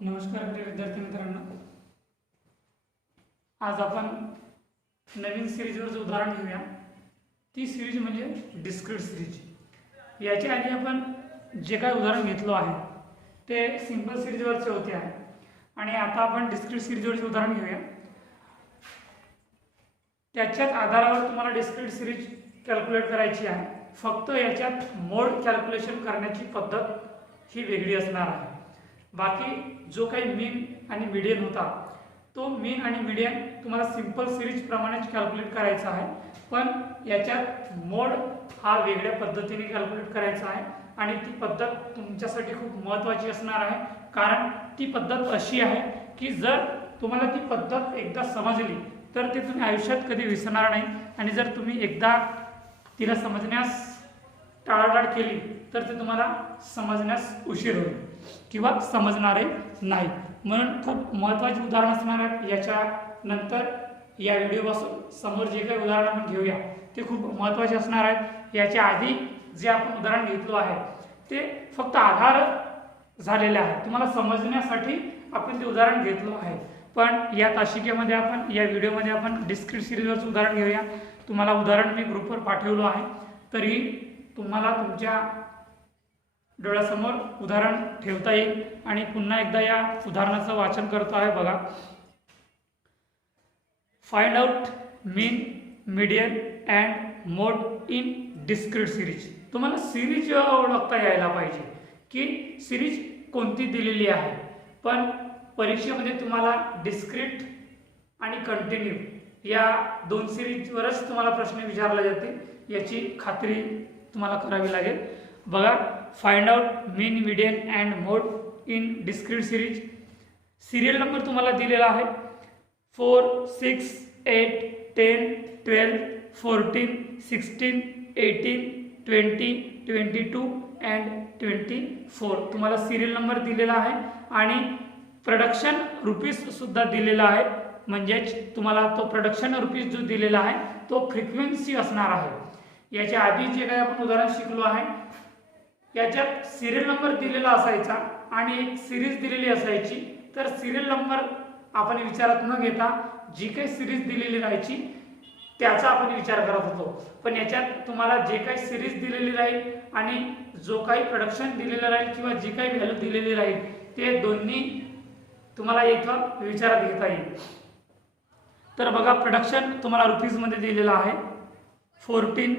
नमस्कार प्रिय विद्यार्थी मित्रांनो, आज आपण नवीन सिरीजवरचं उदाहरण घेऊया। ती सिरीज म्हणजे डिस्क्रीट सिरीज। याच्या आधी आपण जे काही उदाहरण घेतलो आहे ते सिंपल सिरीजवरचे होते आहे आणि आता आपण डिस्क्रीट सिरीजवरचे उदाहरण घेऊया। त्याच्याच आधारावर तुम्हाला डिस्क्रीट सिरीज कॅल्क्युलेट करायची आहे, फक्त याच्यात मोड कॅल्क्युलेशन करण्याची पद्धत ही वेगळी असणार आहे। बाकी जो काही मीन आणि मीडियन होता तो मीन आणि मीडियन तुम्हाला सिंपल सिरीज प्रमाणेच कॅल्क्युलेट करायचा आहे, पण याच्यात मोड हा वेगळ्या पद्धतीने कॅल्क्युलेट करायचा आहे आणि ती पद्धत तुमच्यासाठी खूप महत्त्वाची असणार आहे। कारण ती पद्धत अशी आहे की जर तुम्हाला ती पद्धत एकदा समजली तर ती तुम्ही आयुष्यात कधी विसरणार नाही आणि जर तुम्ही एकदा तिला समजण्यास टाळाटाळ केली तर ते तुम्हाला समजण्यास उशीर होईल किंवा समजणारे नाही। म्हणून खूप महत्त्वाची उदाहरण असणार आहेत। याच्या नंतर या व्हिडिओपासून समोर जे काही उदाहरण आपण घेऊया ते खूप महत्त्वाचे असणार आहेत। याच्या आधी जे आपण उदाहरण घेतलो आहे ते फक्त आधार झालेले आहे, तुम्हाला समजण्यासाठी आपण ते उदाहरण घेतलो आहे। पण या तासिकेमध्ये आपण या व्हिडिओमध्ये आपण डिस्क्रीट सिरीजवरचं उदाहरण घेऊया। तुम्हाला उदाहरण मी ग्रुपवर पाठवलो आहे, तरी तुम्हाला तुमच्या डोळ्यासमोर उदाहरण ठेवता येईल आणि पुन्हा एकदा या उदाहरणाचं वाचन करतो आहे बघा। Find out mean, median and mode in discrete series. तुम्हाला सिरीज ओळखता यायला पाहिजे की सिरीज कोणती दिलेली आहे, पण परीक्षेमध्ये तुम्हाला डिस्क्रीट आणि कंटिन्यू या दोन सिरीजवरच तुम्हाला प्रश्न विचारले जातील, याची खात्री तुम्हाला करावी लागेल। बघा, find out mean, median and mode in discrete series. Serial number तुम्हाला दिलेला आहे 4, 6, 8, 10, 12, 14, 16, 18, 20, 22 अँड 24 तुम्हाला सिरियल नंबर दिलेला आहे आणि प्रोडक्शन रुपीज सुद्धा दिलेला आहे। म्हणजेच तुम्हाला तो प्रोडक्शन रुपीज जो दिलेला आहे तो फ्रिक्वेन्सी असणार आहे। याच्या आधी जे काही आपण उदाहरण शिकलो आहे याच्यात सिरियल नंबर दिलेला असायचा आणि एक सिरीज दिलेली असायची, तर सिरियल नंबर आपण विचारात न घेता जी काही सिरीज दिलेली राहायची त्याचा आपण विचार करत होतो। पण याच्यात तुम्हाला जे काही सिरीज दिलेली राहील आणि जो काही प्रोडक्शन दिलेलं राहील किंवा जी काही व्हॅल्यू दिलेली राहील ते दोन्ही तुम्हाला इथं विचारात घेता येईल। तर बघा, प्रोडक्शन तुम्हाला रुपीजमध्ये दिलेला आहे 14,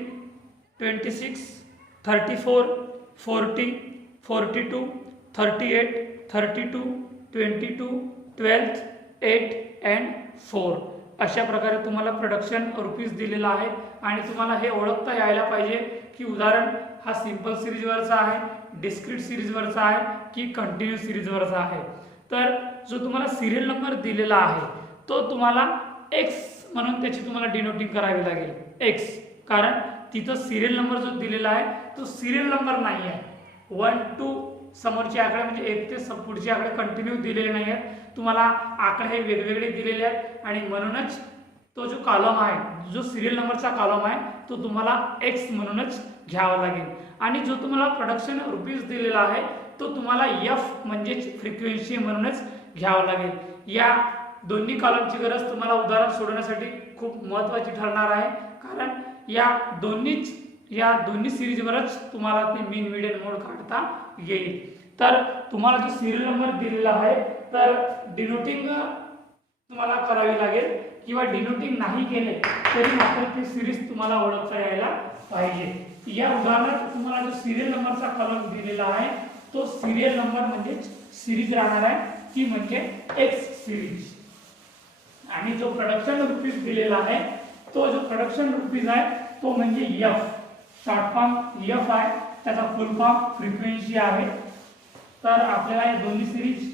26, 34, 40, 42, 38, 32, 22, 12, 8 अँड 4 अशा प्रकारे तुम्हाला प्रोडक्शन रुपीज दिलेला आहे आणि तुम्हाला हे ओळखता यायला पाहिजे की उदाहरण हा सिंपल सिरीजवरचा आहे, डिस्क्रीट सिरीजवरचा आहे की कंटिन्यू सिरीजवरचा आहे। तर जो तुम्हाला सिरियल नंबर दिलेला आहे तो तुम्हाला एक्स म्हणून त्याची तुम्हाला डिनोटिंग करावी लागेल, एक्स, कारण तिथं सिरियल नंबर जो दिलेला आहे तो सिरियल नंबर नाही आहे। 1 to समोरचे आकडे म्हणजे 1 ते पुढचे आकडे कंटिन्यू दिलेले नाही आहेत, तुम्हाला आकडे हे वेगवेगळे दिलेले आहेत आणि म्हणूनच तो जो कॉलम आहे, जो सिरियल नंबरचा कॉलम आहे तो तुम्हाला एक्स म्हणूनच घ्यावा लागेल आणि जो तुम्हाला प्रोडक्शन रुपीज दिलेला आहे तो तुम्हाला एफ म्हणजेच फ्रिक्वेन्सी म्हणूनच घ्यावा लागेल। या दोन्ही कॉलमची गरज तुम्हाला उदाहरण सोडवण्यासाठी खूप महत्त्वाची ठरणार आहे, कारण या दोन्ही सिरीजवरच तुम्हाला ते मीन, मीडियन, मोड काढता येईल। तर तुम्हाला जो सिरियल नंबर दिलेला आहे तर डिनोटिंग तुम्हाला करावी लागेल किंवा डिनोटिंग नाही केले तरी मात्र ती सिरीज तुम्हाला ओळखता यायला पाहिजे। या उदाहरणात तुम्हाला जो सिरियल नंबरचा कॉलम दिलेला आहे तो सिरियल नंबर म्हणजे सिरीज राहणार आहे, ती म्हणजे एक्स सिरीज आणि जो प्रोडक्शन रुपीज दिलेला आहे तो जो प्रोडक्शन रुपीज आहे तो म्हणजे एफ, शॉर्ट फॉर्म एफ आहे, त्याचा फुल फॉर्म फ्रिक्वेन्सी आहे। तर आपल्याला हे दोन्ही सिरीज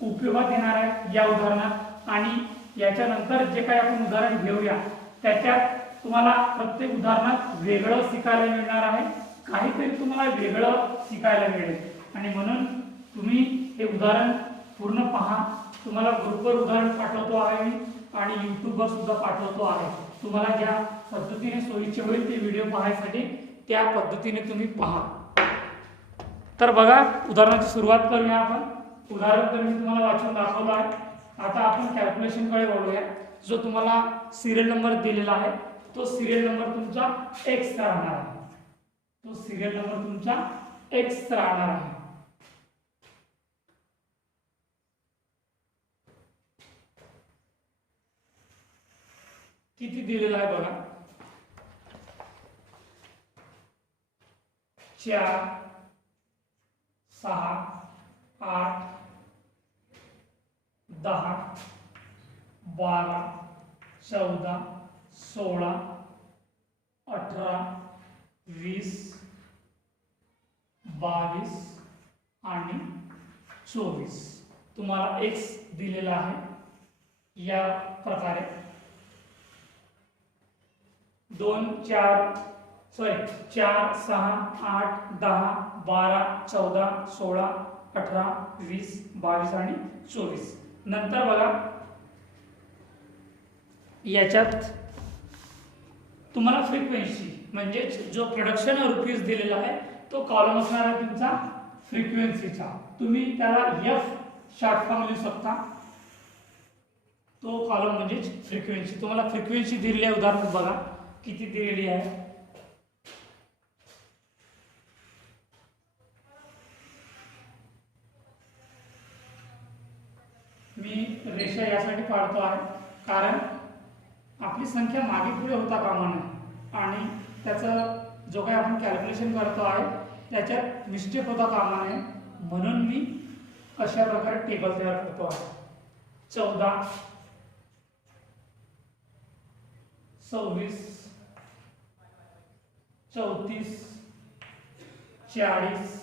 उपयोगात येणार आहे या उदाहरणात आणि याच्यानंतर जे काही आपण उदाहरण घेऊया त्याच्यात तुम्हाला प्रत्येक उदाहरणात वेगळं शिकायला मिळणार आहे, काहीतरी तुम्हाला वेगळं शिकायला मिळेल आणि म्हणून तुम्ही हे उदाहरण पूर्ण पहा। तुम्हाला ग्रुपवर उदाहरण पाठवतो आहे मी आणि यूट्यूबवर सुद्धा पाठवतो आहे। तुम्हाला ज्या पद्धतीने सोयीचे होईल ते व्हिडिओ पाहण्यासाठी त्या पद्धतीने तुम्ही पहा। तर बघा, उदाहरणाची सुरुवात करूया आपण। उदाहरण तर मी तुम्हाला वाचून दाखवलं आहे. आता आपण कॅल्क्युलेशनकडे वळूया. जो तुम्हाला सिरियल नंबर दिलेला आहे तो सिरियल नंबर तुमचा एक्स राहणार आहे. तो सिरियल नंबर तुमचा एक्स राहणार आहे. किती दिलेला आहे बघा. 4 6 8 10 12 14 16 18 20 22 आणि 24 तुम्हाला एक्स दिलेला आहे. या प्रकारे 4 6 8 10 12 14 16 18 20 22 आणि 24. नंतर बघा याच्यात तुम्हाला फ्रिक्वेन्सी म्हणजे जो प्रोडक्शन रुपीज दिलेला आहे तो कॉलम असणार आहे तुमचा फ्रिक्वेन्सीचा. तुम्ही त्याला एफ शॉर्ट फॉर्म लिहू शकता. तो कॉलम म्हणजे फ्रिक्वेन्सी. तुम्हाला फ्रिक्वेन्सी दिलेली आहे. उदाहरण बघा किती दिलेली आहे. मी रेषा यासाठी पाडतो आहे कारण आपली संख्या मागे पुढे होता कामा नये आणि त्याचं जो काही आपण कॅल्क्युलेशन करतो आहे त्याच्यात मिस्टेक होता कामा नये म्हणून मी अशा प्रकारे टेबल तयार करतो आहे. 14 26 34 40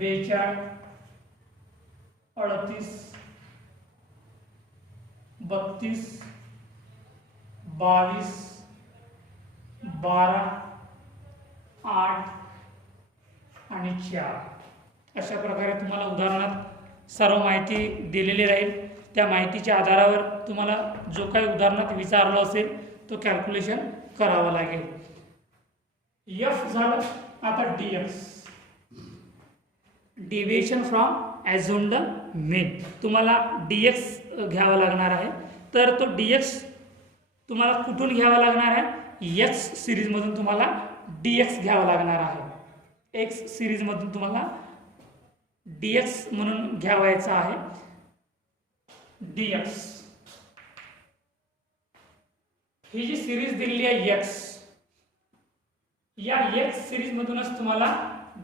42 38 32 22 12 8 आणि 4 अशा प्रकारे तुम्हाला उदाहरणात सर्व माहिती दिलेली राहील. त्या माहितीच्या आधारावर तुम्हाला जो काही उदाहरणात विचारलं असेल तो कॅल्क्युलेशन करावं लागेल. एफ झालं. आता डीएक्स डिव्हिएशन फ्रॉम ॲझ्युम्ड मीन. तुम्हाला डीएक्स घ्यावा लागणार आहे. तर तो डीएक्स तुम्हाला कुठून घ्यावा लागणार आहे. एक्स सिरीजमधून तुम्हाला डीएक्स घ्यावा लागणार आहे. एक्स सिरीजमधून तुम्हाला डीएक्स म्हणून घ्यावायचा आहे. डीएक्स ही जी सिरीज दिलेली आहे एक्स या एक्स सिरीज मधूनच तुम्हाला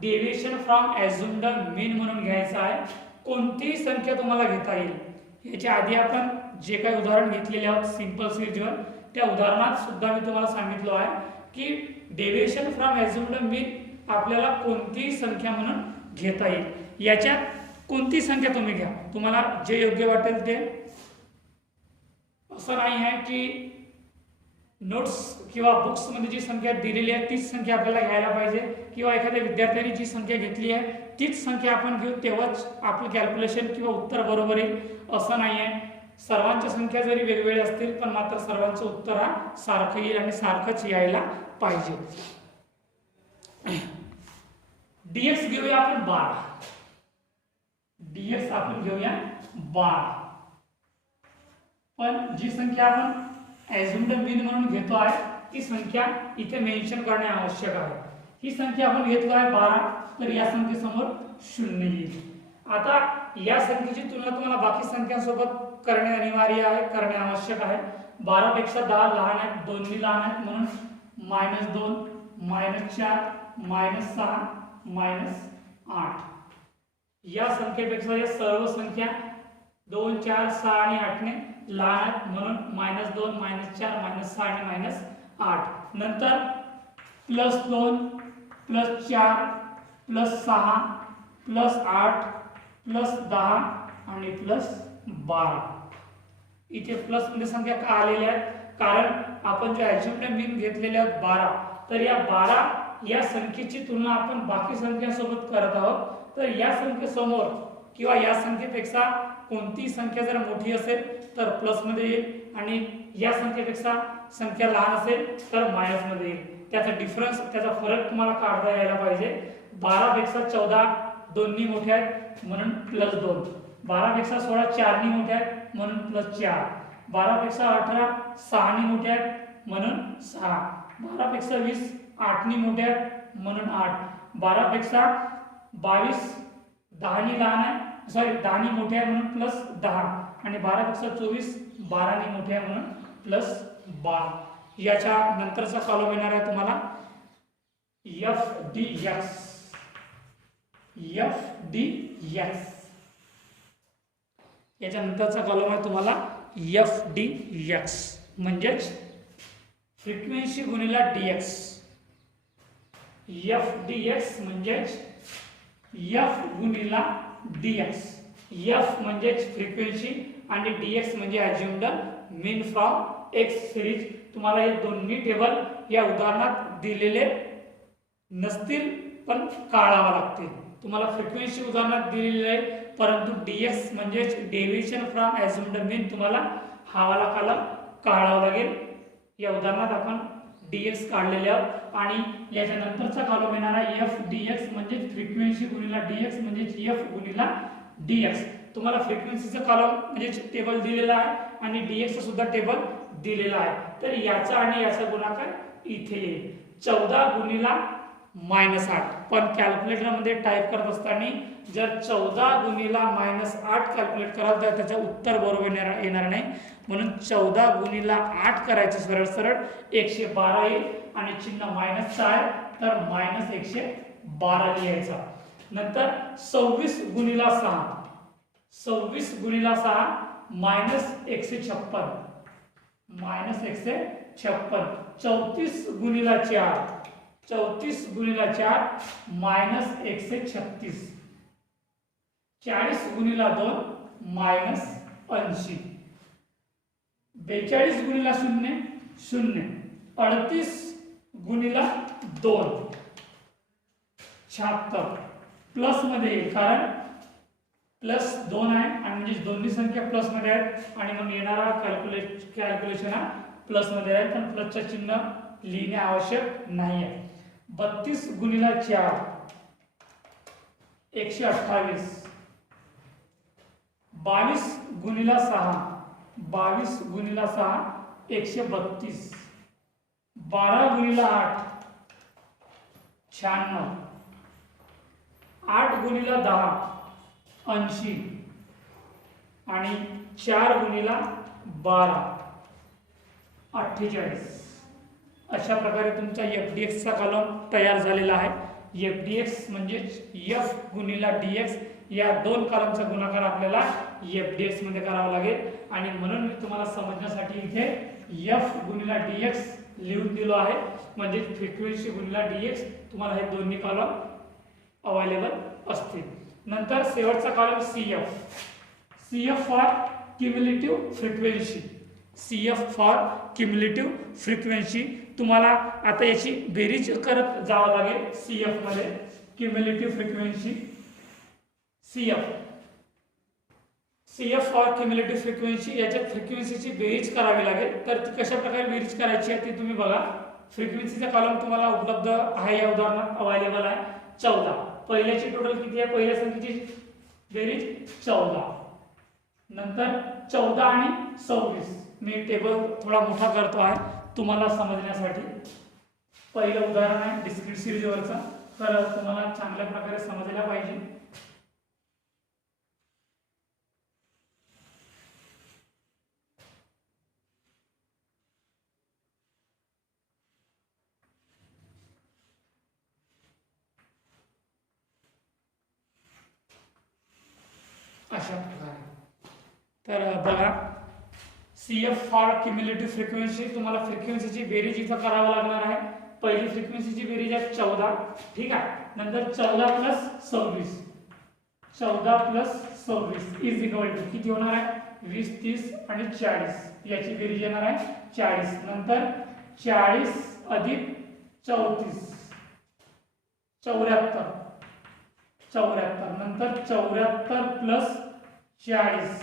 डेव्हिएशन फ्रॉम ॲझ्युम्ड मीन म्हणून घ्यायचं आहे. कोणतीही संख्या तुम्हाला घेता येईल. याच्या आधी आपण जे काही उदाहरण घेतलेले आहोत सिंपल सिरीजवर त्या उदाहरणात सुद्धा मी तुम्हाला सांगितलं आहे की डेव्हिएशन फ्रॉम ॲझ्युम्ड मीन आपल्याला कोणतीही संख्या म्हणून घेता येईल. याच्यात कोणती संख्या तुम्ही घ्या. तुम्हाला जे योग्य वाटेल ते. असं नाही आहे की नोट्स किंवा बुक्समध्ये जी संख्या दिलेली आहे तीच संख्या आपल्याला घ्यायला पाहिजे किंवा एखाद्या विद्यार्थ्यांनी जी संख्या घेतली आहे तीच संख्या आपण घेऊ तेव्हाच आपलं कॅल्क्युलेशन किंवा उत्तर बरोबर येईल असं नाही आहे. सर्वांच्या संख्या जरी वेगवेगळ्या असतील पण मात्र सर्वांचं उत्तर हा सारखं येईल आणि सारखंच यायला पाहिजे. डीएक्स घेऊया आपण 12. डीएक्स आपण घेऊया 12. पण जी संख्या आपण ॲझ्युम्ड मीन म्हणून घेतो आहे ती संख्या इथे मेन्शन करणे आवश्यक आहे. ही संख्या आपण घेतलो आहे 12 तर या संख्येसमोर 0 येईल. आता या संख्येची तुलना तुम्हाला बाकी संख्यांसोबत करणे अनिवार्य आहे, करणे आवश्यक आहे. 12 पेक्षा 10 लहान आहेत, दोन्ही लहान आहेत म्हणून -2 -4 -6 -8 या संख्येपेक्षा या सर्व संख्या 2 4 6 आणि 8 ने लहान आहेत म्हणून -2 -4 -6 आणि -8. नंतर +2 +4 +6 +8 +10 आणि +12. इथे प्लस मध्ये संख्या का आलेल्या आहेत कारण आपण जो ॲझ्युम्ड मीन घेतलेले आहेत 12 तर या 12 या संख्येची तुलना आपण बाकी संख्यांसोबत करत आहोत. तर या संख्येसमोर किंवा या संख्येपेक्षा कोणती संख्या जर मोठी असेल तर प्लस मध्ये येईल आणि या संख्येपेक्षा संख्या लहान असेल तर मायनस मध्ये येईल. त्याचा डिफरन्स त्याचा फरक तुम्हाला काढता यायला पाहिजे. 12 पेक्षा 14 दोन्ही मोठे आहेत म्हणून +2, 12 पेक्षा 16 4नी मोठे आहेत म्हणून +4, 12 पेक्षा 18 6नी मोठे आहेत म्हणून 6, 12 पेक्षा 20 8नी मोठे आहेत म्हणून 8, 12 पेक्षा 22 10नी लहान आहे, सॉरी 10नी मोठे आहे म्हणून +10, आणि 12 पेक्षा 24 12नी मोठे आहे म्हणून +12. याच्या नंतरचा कॉलम येणार आहे तुम्हाला FDX. याच्या नंतरचा कॉलम आहे तुम्हाला FDX, म्हणजेच फ्रिक्वेन्सी गुणिला DX. FDX म्हणजेच F गुणिला DX. F म्हणजेच फ्रिक्वेन्सी आणि DX म्हणजे assumed mean from X series. तुम्हाला हे दोन्ही टेबल या उदाहरणात दिलेले नसतील पण काढावा लागतील. तुम्हाला फ्रिक्वेन्सी उदाहरणात दिलेले आहे, परंतु DX म्हणजेच डेव्हिएशन फ्रॉम अज्युम्ड मीन तुम्हाला हावाला कॉलम काढावा लागेल. या उदाहरणात आपण DX काढलेले आहोत आणि याच्या नंतरचा कॉलम येणार आहे FDX म्हणजेच फ्रिक्वेन्सी गुणिला DX म्हणजेच F गुणिला DX. तुम्हाला फ्रिक्वेन्सीचा कॉलम म्हणजे टेबल दिलेला आहे आणि DX चा सुद्धा टेबल दिलेला आहे. तर याचा आणि याचा गुणाकार इथे येईल 14 गुणिला -8. पण कॅल्क्युलेटर मध्ये टाइप करत असताना जर 14 गुणिला -8 कॅल्क्युलेट कराल तर त्याचं उत्तर बरोबर येणार नाही, म्हणून 14 गुणिला 8 करायचं सरळ सरळ 112 येईल आणि चिन्ह मायनसचं आहे तर -112 लिहायचा. नंतर 26 गुणिला 6, 26 गुणिला 6 -156, -156. 34 गुणिला 4, 34 गुणिला 4 -136. 40 गुणिला 2 -80. 42 गुणिला 0 0. 38 गुणिला 2 76. प्लस मध्ये येईल कारण +2 आहे आणि म्हणजे दोन्ही संख्या प्लस मध्ये आहेत आणि मग येणारा कॅल्क्युलेशन हा प्लस मध्ये आहे, पण प्लसचं चिन्ह लिहिणे आवश्यक नाही आहे. 32 गुणिला 4 128. 22 गुणिला 6, 22 गुणिला 6 132. 12 गुणिला 8 96. 8 गुणिला 10 80 आणि 4 गुणिला 12 48. अशा प्रकारे तुमचा FDX चा कॉलम तयार झालेला आहे. FDX म्हणजेच F गुणिला DX या दोन कॉलमचा गुणाकार आपल्याला FDX मध्ये करावा लागेल आणि म्हणून मी तुम्हाला समजण्यासाठी इथे F गुणिला DX लिहून दिलो आहे, म्हणजे फ्रिक्वेन्सी गुणिला DX तुम्हाला हे दोन्ही कॉलम अवेलेबल असतील. नंतर शेवटचा column CF for cumulative frequency. CF for cumulative frequency. तुम्हाला आता याची बेरीज करत जावं लागेल. CF मध्ये cumulative frequency CF for cumulative frequency, याच्यात फ्रिक्वेन्सीची बेरीज करावी लागेल. तर ती कशा प्रकारे बेरीज करायची आहे ते तुम्ही बघा. फ्रिक्वेन्सीचा कॉलम तुम्हाला उपलब्ध आहे या उदाहरणात अवेलेबल आहे 14. पहिल्याची टोटल किती आहे, पहिल्या संख्येची बेरीज 14. नंतर 14 आणि 26. मी टेबल थोडा मोठा करतो आहे तुम्हाला समजण्यासाठी. पहिलं उदाहरण आहे डिस्क्रीट सिरीजवरचं, तर तुम्हाला चांगल्या प्रकारे समजल्या पाहिजे. अशा प्रकारे तर बघा, CF फॉर क्युम्युलेटिव्ह फ्रिक्वेन्सी तुम्हाला फ्रिक्वेन्सीची बेरीज इथं करावं लागणार आहे. पहिली फ्रिक्वेन्सीची बेरीज आहे 14, ठीक आहे. नंतर 14 plus 26, 14 plus 26 is equal to किती होणार आहे 20, 30 आणि 40. याची बेरीज येणार आहे 40. नंतर 40 अधिक 34 74, 74. नंतर 74 प्लस 40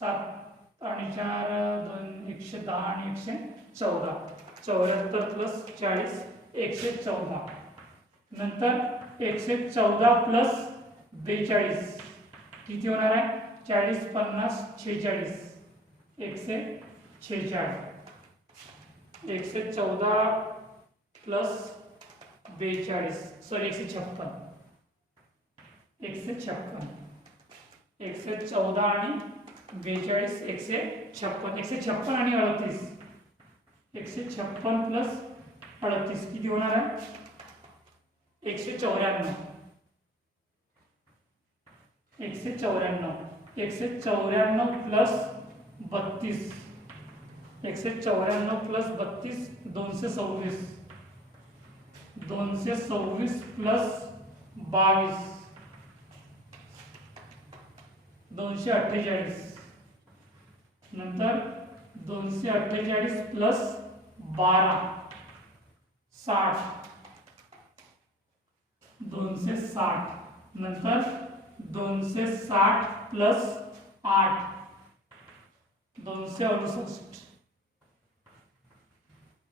7 आणि 4 2 110 आणि 114. 74 प्लस 40 114. नंतर 114 प्लस 42 किती होणार आहे 40 50 46 146 114 प्लस 42 सॉरी 156 114 आणि 42 156 आणि 38 156 प्लस 38 किती होणार आहे 194 प्लस 32 194 प्लस 32 226 प्लस 22 248 नंतर 248 प्लस 12 60 260 नंतर 260 प्लस 8 268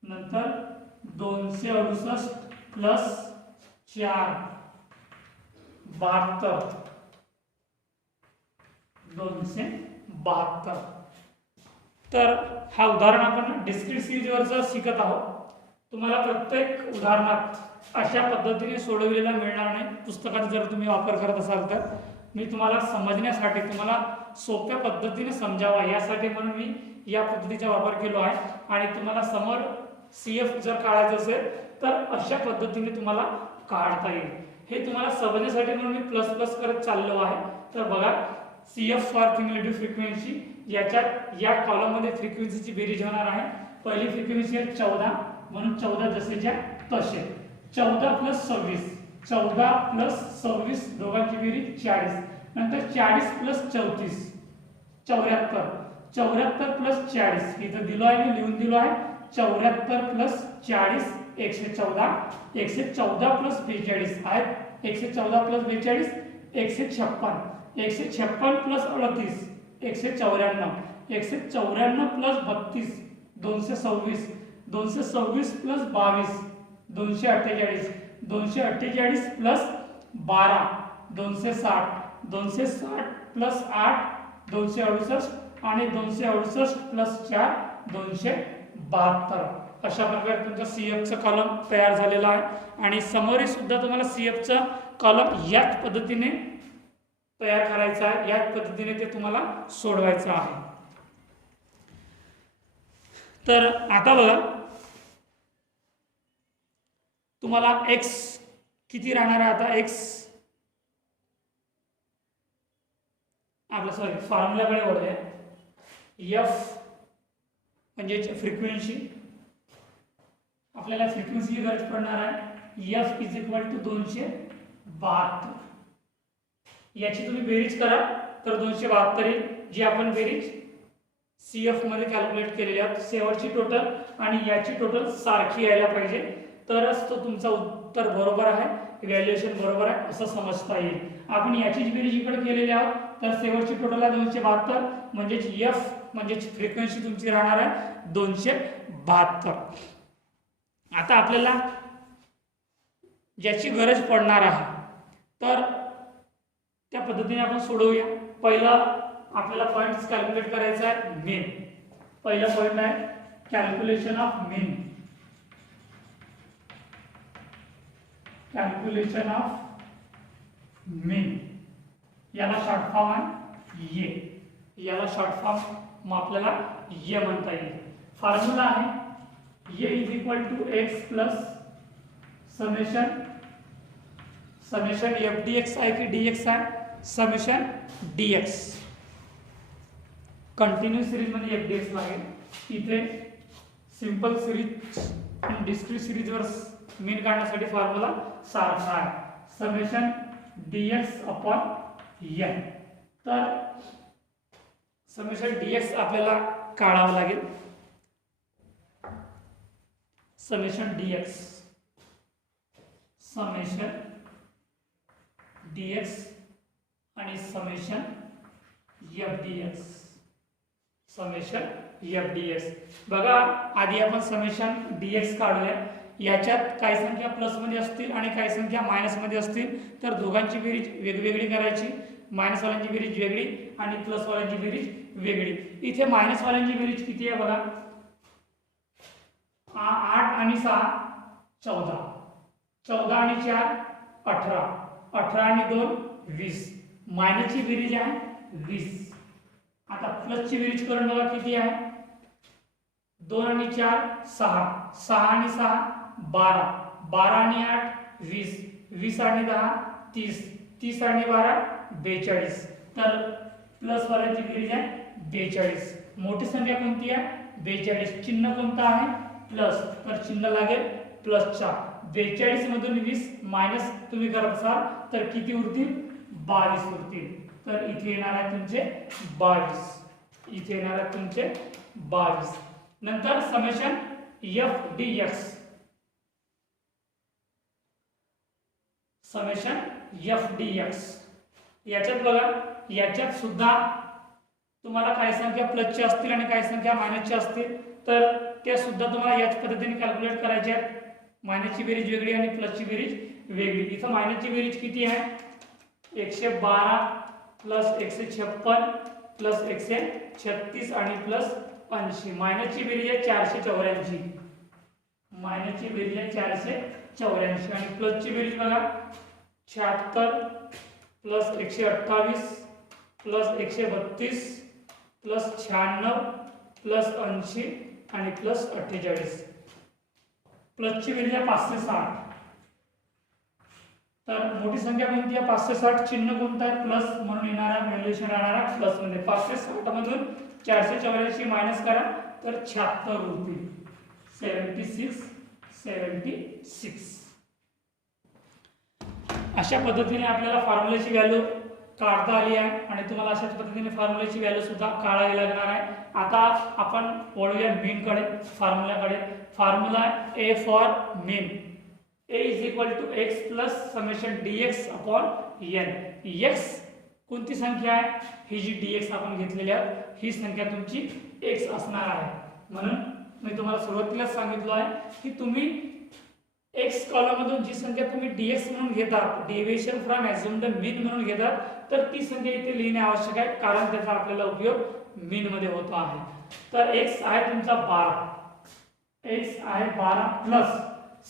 नंतर 268 प्लस 4 72 272 तर हा उदाहरण आपण डिस्क्रीट सिरीजवरचा शिकत आहोत. तुम्हाला प्रत्येक उदाहरणात अशा पद्धतीने सोडवलेला मिळणार नाही. पुस्तकाचा जर तुम्ही वापर करत असाल तर मी तुम्हाला समजण्यासाठी तुम्हाला सोप्या पद्धतीने समजावा यासाठी म्हणून मी या पद्धतीचा वापर केलो आहे. आणि तुम्हाला समोर CF जर काढायचं असेल तर अशा पद्धतीने तुम्हाला काढता येईल. हे तुम्हाला समजण्यासाठी म्हणून मी प्लस प्लस करत चाललो आहे. तर बघा CF फॉर क्युम्युलेटिव्ह फ्रिक्वेन्सी याच्या या कॉलम मध्ये फ्रिक्वेन्सीची बेरीज होणार आहे. पहिली फ्रिक्वेन्सी आहे 14 म्हणून 14 जसेच्या तसे 14 प्लस 26 दोघांची बेरीज 40 नंतर 40 प्लस 34 74 प्लस 40 इथं दिलो आहे मी लिहून दिलो आहे 74 प्लस 40 114 प्लस 42 आहेत 114 plus 42 156 plus 38 194 plus 32 226 plus 22 248 plus 12 260 plus 8 268 आणि 268 प्लस 4 272 अशा प्रकारे तुमचा CF चा कॉलम तयार झालेला आहे. आणि समोर सुद्धा तुम्हाला CF चा कॉलम याच पद्धतीने तयार करायचा आहे. याच पद्धतीने ते तुम्हाला सोडवायचं आहे. तर आता बघा तुम्हाला x किती राहणार आहे आता x आपलं सॉरी फॉर्म्युलाकडे वळूया. F म्हणजे फ्रिक्वेन्सी आपल्याला फ्रिक्वेन्सी गरज पडणार आहे F इज इक्वल टू 272 याची तुम्ही बेरीज करा तर 272 येईल जी आपण बेरीज CF मध्ये कॅल्क्युलेट केलेली आहे. शेवटची टोटल आणि याची टोटल सारखी यायला पाहिजे तरच तो तुमचा उत्तर बरोबर आहे व्हॅल्युएशन बरोबर आहे असं समजता येईल. आपण याची बेरीज इकडे केलेली आहोत तर शेवटची टोटल आहे 272 म्हणजे F म्हणजे फ्रिक्वेन्सी तुमची राहणार आहे 272. आता आपल्याला ज्याची गरज पडणार आहे तर त्या पद्धतीने आपण सोडवूया. पहिला आपल्याला पॉइंट्स कॅल्क्युलेट करायचा आहे मीन. पहिला पॉइंट आहे कॅल्क्युलेशन ऑफ मीन. याला शॉर्ट फॉर्म आहे ये. याला शॉर्ट फॉर्म मग आपल्याला ये म्हणता येईल. फॉर्म्युला आहे ये is equal to x plus summation f d x आहे की डी एक्स आहे summation d x. Continue series मध्ये एफ डी एक्स लागेल. इथे सिंपल सिरीज आणि डिस्क्रीट सिरीजवर मीन काढण्यासाठी फॉर्म्युला सारखा आहे summation d x upon n. तर समेशन डी एक्स आपल्याला काढावं लागेल. समेशन डी एक्स आणि समेशन एफ डी एक्स बघा आधी आपण समेशन डी एक्स काढूया. याच्यात काही संख्या प्लसमध्ये असतील आणि काही संख्या मायनसमध्ये असतील, तर दोघांची बेरीज वेगवेगळी करायची. मायनसवाल्यांची बेरीज वेगळी आणि प्लसवाल्यांची बेरीज वेगळी. इथे मायनसवाल्यांची बेरीज किती आहे बघा, 8 आणि 6 14, 14 आणि 4 18, 18 आणि 2 20. मायनसची बेरीज आहे 20. आता प्लसची बेरीज करून बघा किती आहे, 2 आणि 4 6, 6 आणि 6 12, 12 आणि 8 20, 20 आणि 10 30, 30 आणि 12 42. तर प्लस वाल्यांची बेरीज आहे 42. मोठी संख्या कोणती आहे 42. चिन्ह कोणतं आहे प्लस, तर चिन्ह लागेल प्लसचा. 42 मधून 20 मायनस तुम्ही करत असाल तर किती उरतील 22 उरतील. तर इथे येणार आहे तुमचे 22. इथे येणार आहे तुमचे 22. नंतर summation f d x. Summation f d x याच्यात बघा, याच्यात सुद्धा तुम्हाला काही संख्या प्लसच्या असतील आणि काही संख्या मायनसच्या असतील, तर त्या सुद्धा तुम्हाला याच पद्धतीने कॅल्क्युलेट करायच्या आहेत. मायनसची बेरीज वेगळी आणि प्लसची बेरीज वेगळी. इथं मायनसची बेरीज किती आहे 112 प्लस 156 प्लस 136 आणि प्लस 80. मायनसची बेरीज आहे 484. मायनसची बेरीज आहे 484 आणि प्लसची बेरीज बघा 76 प्लस 128 प्लस 132 प्लस 96 प्लस 80 आणि प्लस 48. प्लसची बेरीज आहे 560. तर मोठी संख्या कोणती आहे 560. चिन्ह कोणतं आहे प्लस, म्हणून येणारा व्हॅल्युएशन राहणारा प्लस मध्ये. 560 मधून 484 मायनस करा तर 76 उरतील. 76. अशा पद्धतीने आपल्याला फॉर्म्युल्याची व्हॅल्यू काढता आली आहे आणि तुम्हाला अशाच पद्धतीने फॉर्म्युल्याची व्हॅल्यू सुद्धा काढावी लागणार आहे. आता आपण वळूया मीन कडे, फॉर्म्युल्याकडे. Formula A for mean. A is equal to x plus summation dx upon n. x कोणती संख्या आहे, ही जी dx आपण घेतलेली आहे ही संख्या तुमची x असणार आहे. म्हणून मी तुम्हाला सुरुवातीलाच सांगितलं आहे की तुम्ही एक्स कॉलम मधून जी संख्या तुम्ही dx म्हणून घेतात, डेविएशन फ्रॉम अझ्युम्ड मीन म्हणून घेतात, तर ती संख्या इथे लिहिणे आवश्यक आहे, कारण त्याचा आपल्याला उपयोग मीन मध्ये होतो आहे. तर x आहे तुमचा 12. x आहे 12 प्लस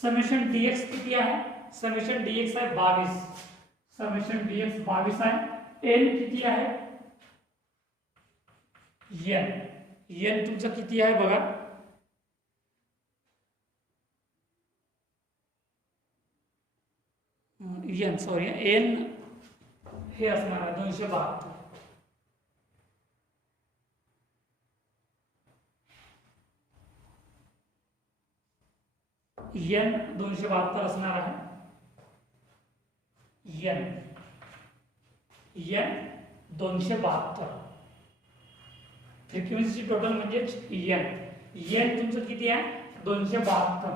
समेशन dx किती आहे, समेशन dx आहे 22. समेशन dx 22 आहे. n किती आहे n तुमचं किती आहे बघा, n हे असणार आहे 272. n 272 असणार आहे. n 272 फ्रिक्वेन्सी टोटल म्हणजे n तुमचं किती आहे 272.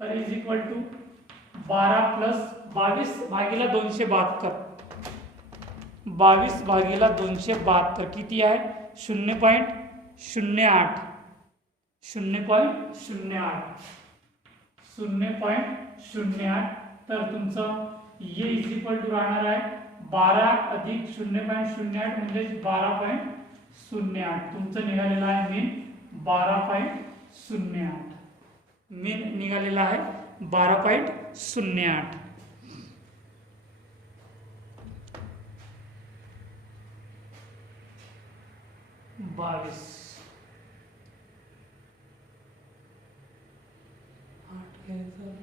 तर इज इक्वल टू 12 प्लस 22 भागीला 272. 22 भागीला 272 किती आहे 0.08. 0.08. तर तुमचं ये इज इक्वल टू राहणार आहे 12 अधिक 0.08 म्हणजे 12.08. तुमचं निघालेलं आहे मीन 12.08. मीन निघालेला आहे 12.08.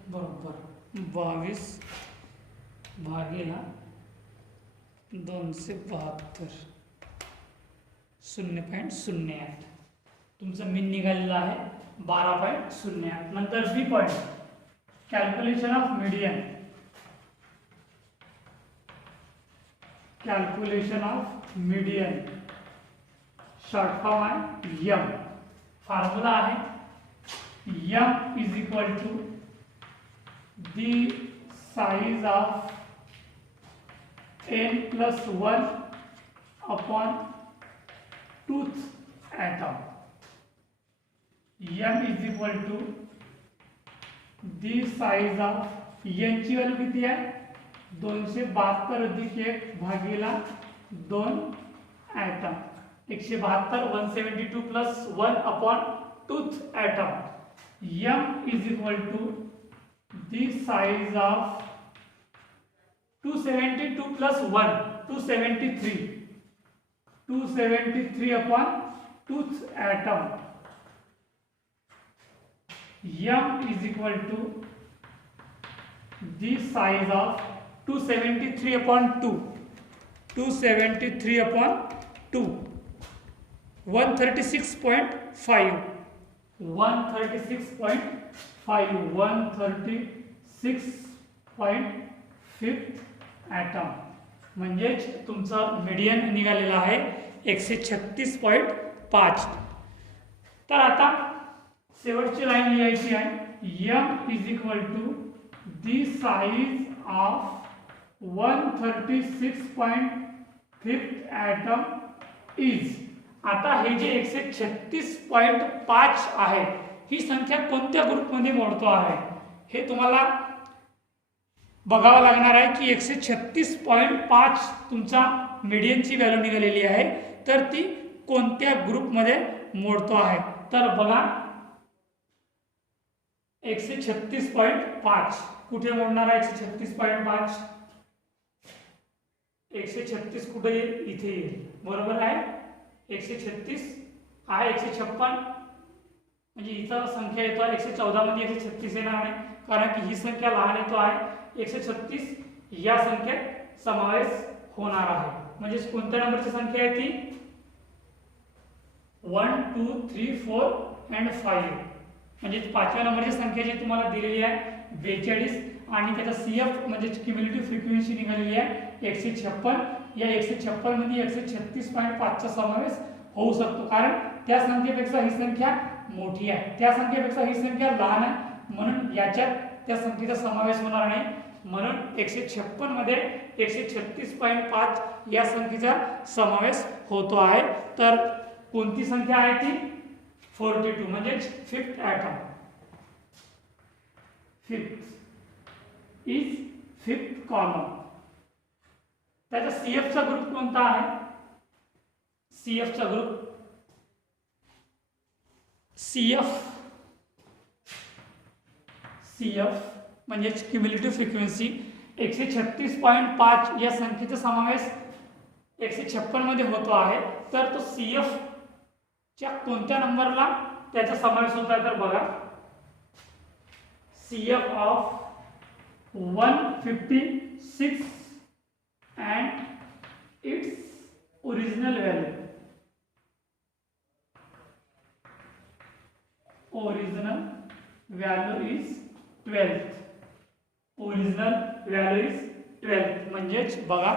बरोबर 22 भागीला 272 0.08. तुमचं मीन निघालेलं आहे 12.08. नंतर B point calculation of median. Calculation of median short form आहे एम. फॉर्म्युला आहे m is equal to the size of n+1 upon tooth atom. m is equal to the size of n ची value किती आहे 272 अधिक 1 भागीला 2 item 172 172 plus 1 upon twoth item. m is equal to the size of 272 plus 1 273 upon tooth atom. m is equal to the size of 273 upon 2 273 upon 2 136.5 136.5 item. म्हणजेच तुमचा median निघालेला आहे 136.5. तर आता शेवटची लाईन लिहायची आहे m is equal to the size of 136.5 item is. आता हे जे 136.5 आहे ही संख्या कोणत्या ग्रुपमध्ये मोडतो आहे हे तुम्हाला बघावं लागणार आहे की 136.5 तुमचा मीडियनची व्हॅल्यू निघालेली आहे तर ती कोणत्या ग्रुपमध्ये मोडतो आहे. तर बघा 136.5 कुठे मोडणार आहे 136.5 136 कुठे येईल इथे येईल बरोबर आहे. 136 आहे 156 म्हणजे इथं संख्या येतो 114 मध्ये 136 येणार नाही कारण की ही संख्या लहान येतो आहे 136 या संख्येत समावेश होणार आहे. म्हणजे कोणत्या नंबरची संख्या आहे ती 1 2 3 4 and 5 म्हणजे पाचव्या नंबरची संख्या जी तुम्हाला दिलेली आहे 42 आणि त्याचा CF म्हणजे क्युम्युलेटिव्ह फ्रिक्वेन्सी निघालेली आहे 156. या 156 मध्ये 136.5 चा समावेश होऊ शकतो कारण त्या संख्येपेक्षा ही संख्या मोठी आहे त्या संख्येपेक्षा ही संख्या लहान आहे म्हणून याच्यात त्या संख्येचा समावेश होणार नाही. म्हणून 156 मध्ये 136.5 या संख्येचा समावेश होतो आहे. तर कोणती संख्या आहे ती 42 म्हणजे fifth item. Fifth is fifth column. त्याचा CF चा ग्रुप कोणता आहे CF चा ग्रुप CF म्हणजे क्युम्युलेटिव्ह फ्रिक्वेन्सी 136.5 या संख्येचा समावेश 156 मध्ये होतो आहे. तर तो CF च्या कोणत्या नंबरला त्याचा समावेश होत आहे तर बघा CF of 156 and its original value is 12. Original value is 12 म्हणजेच बघा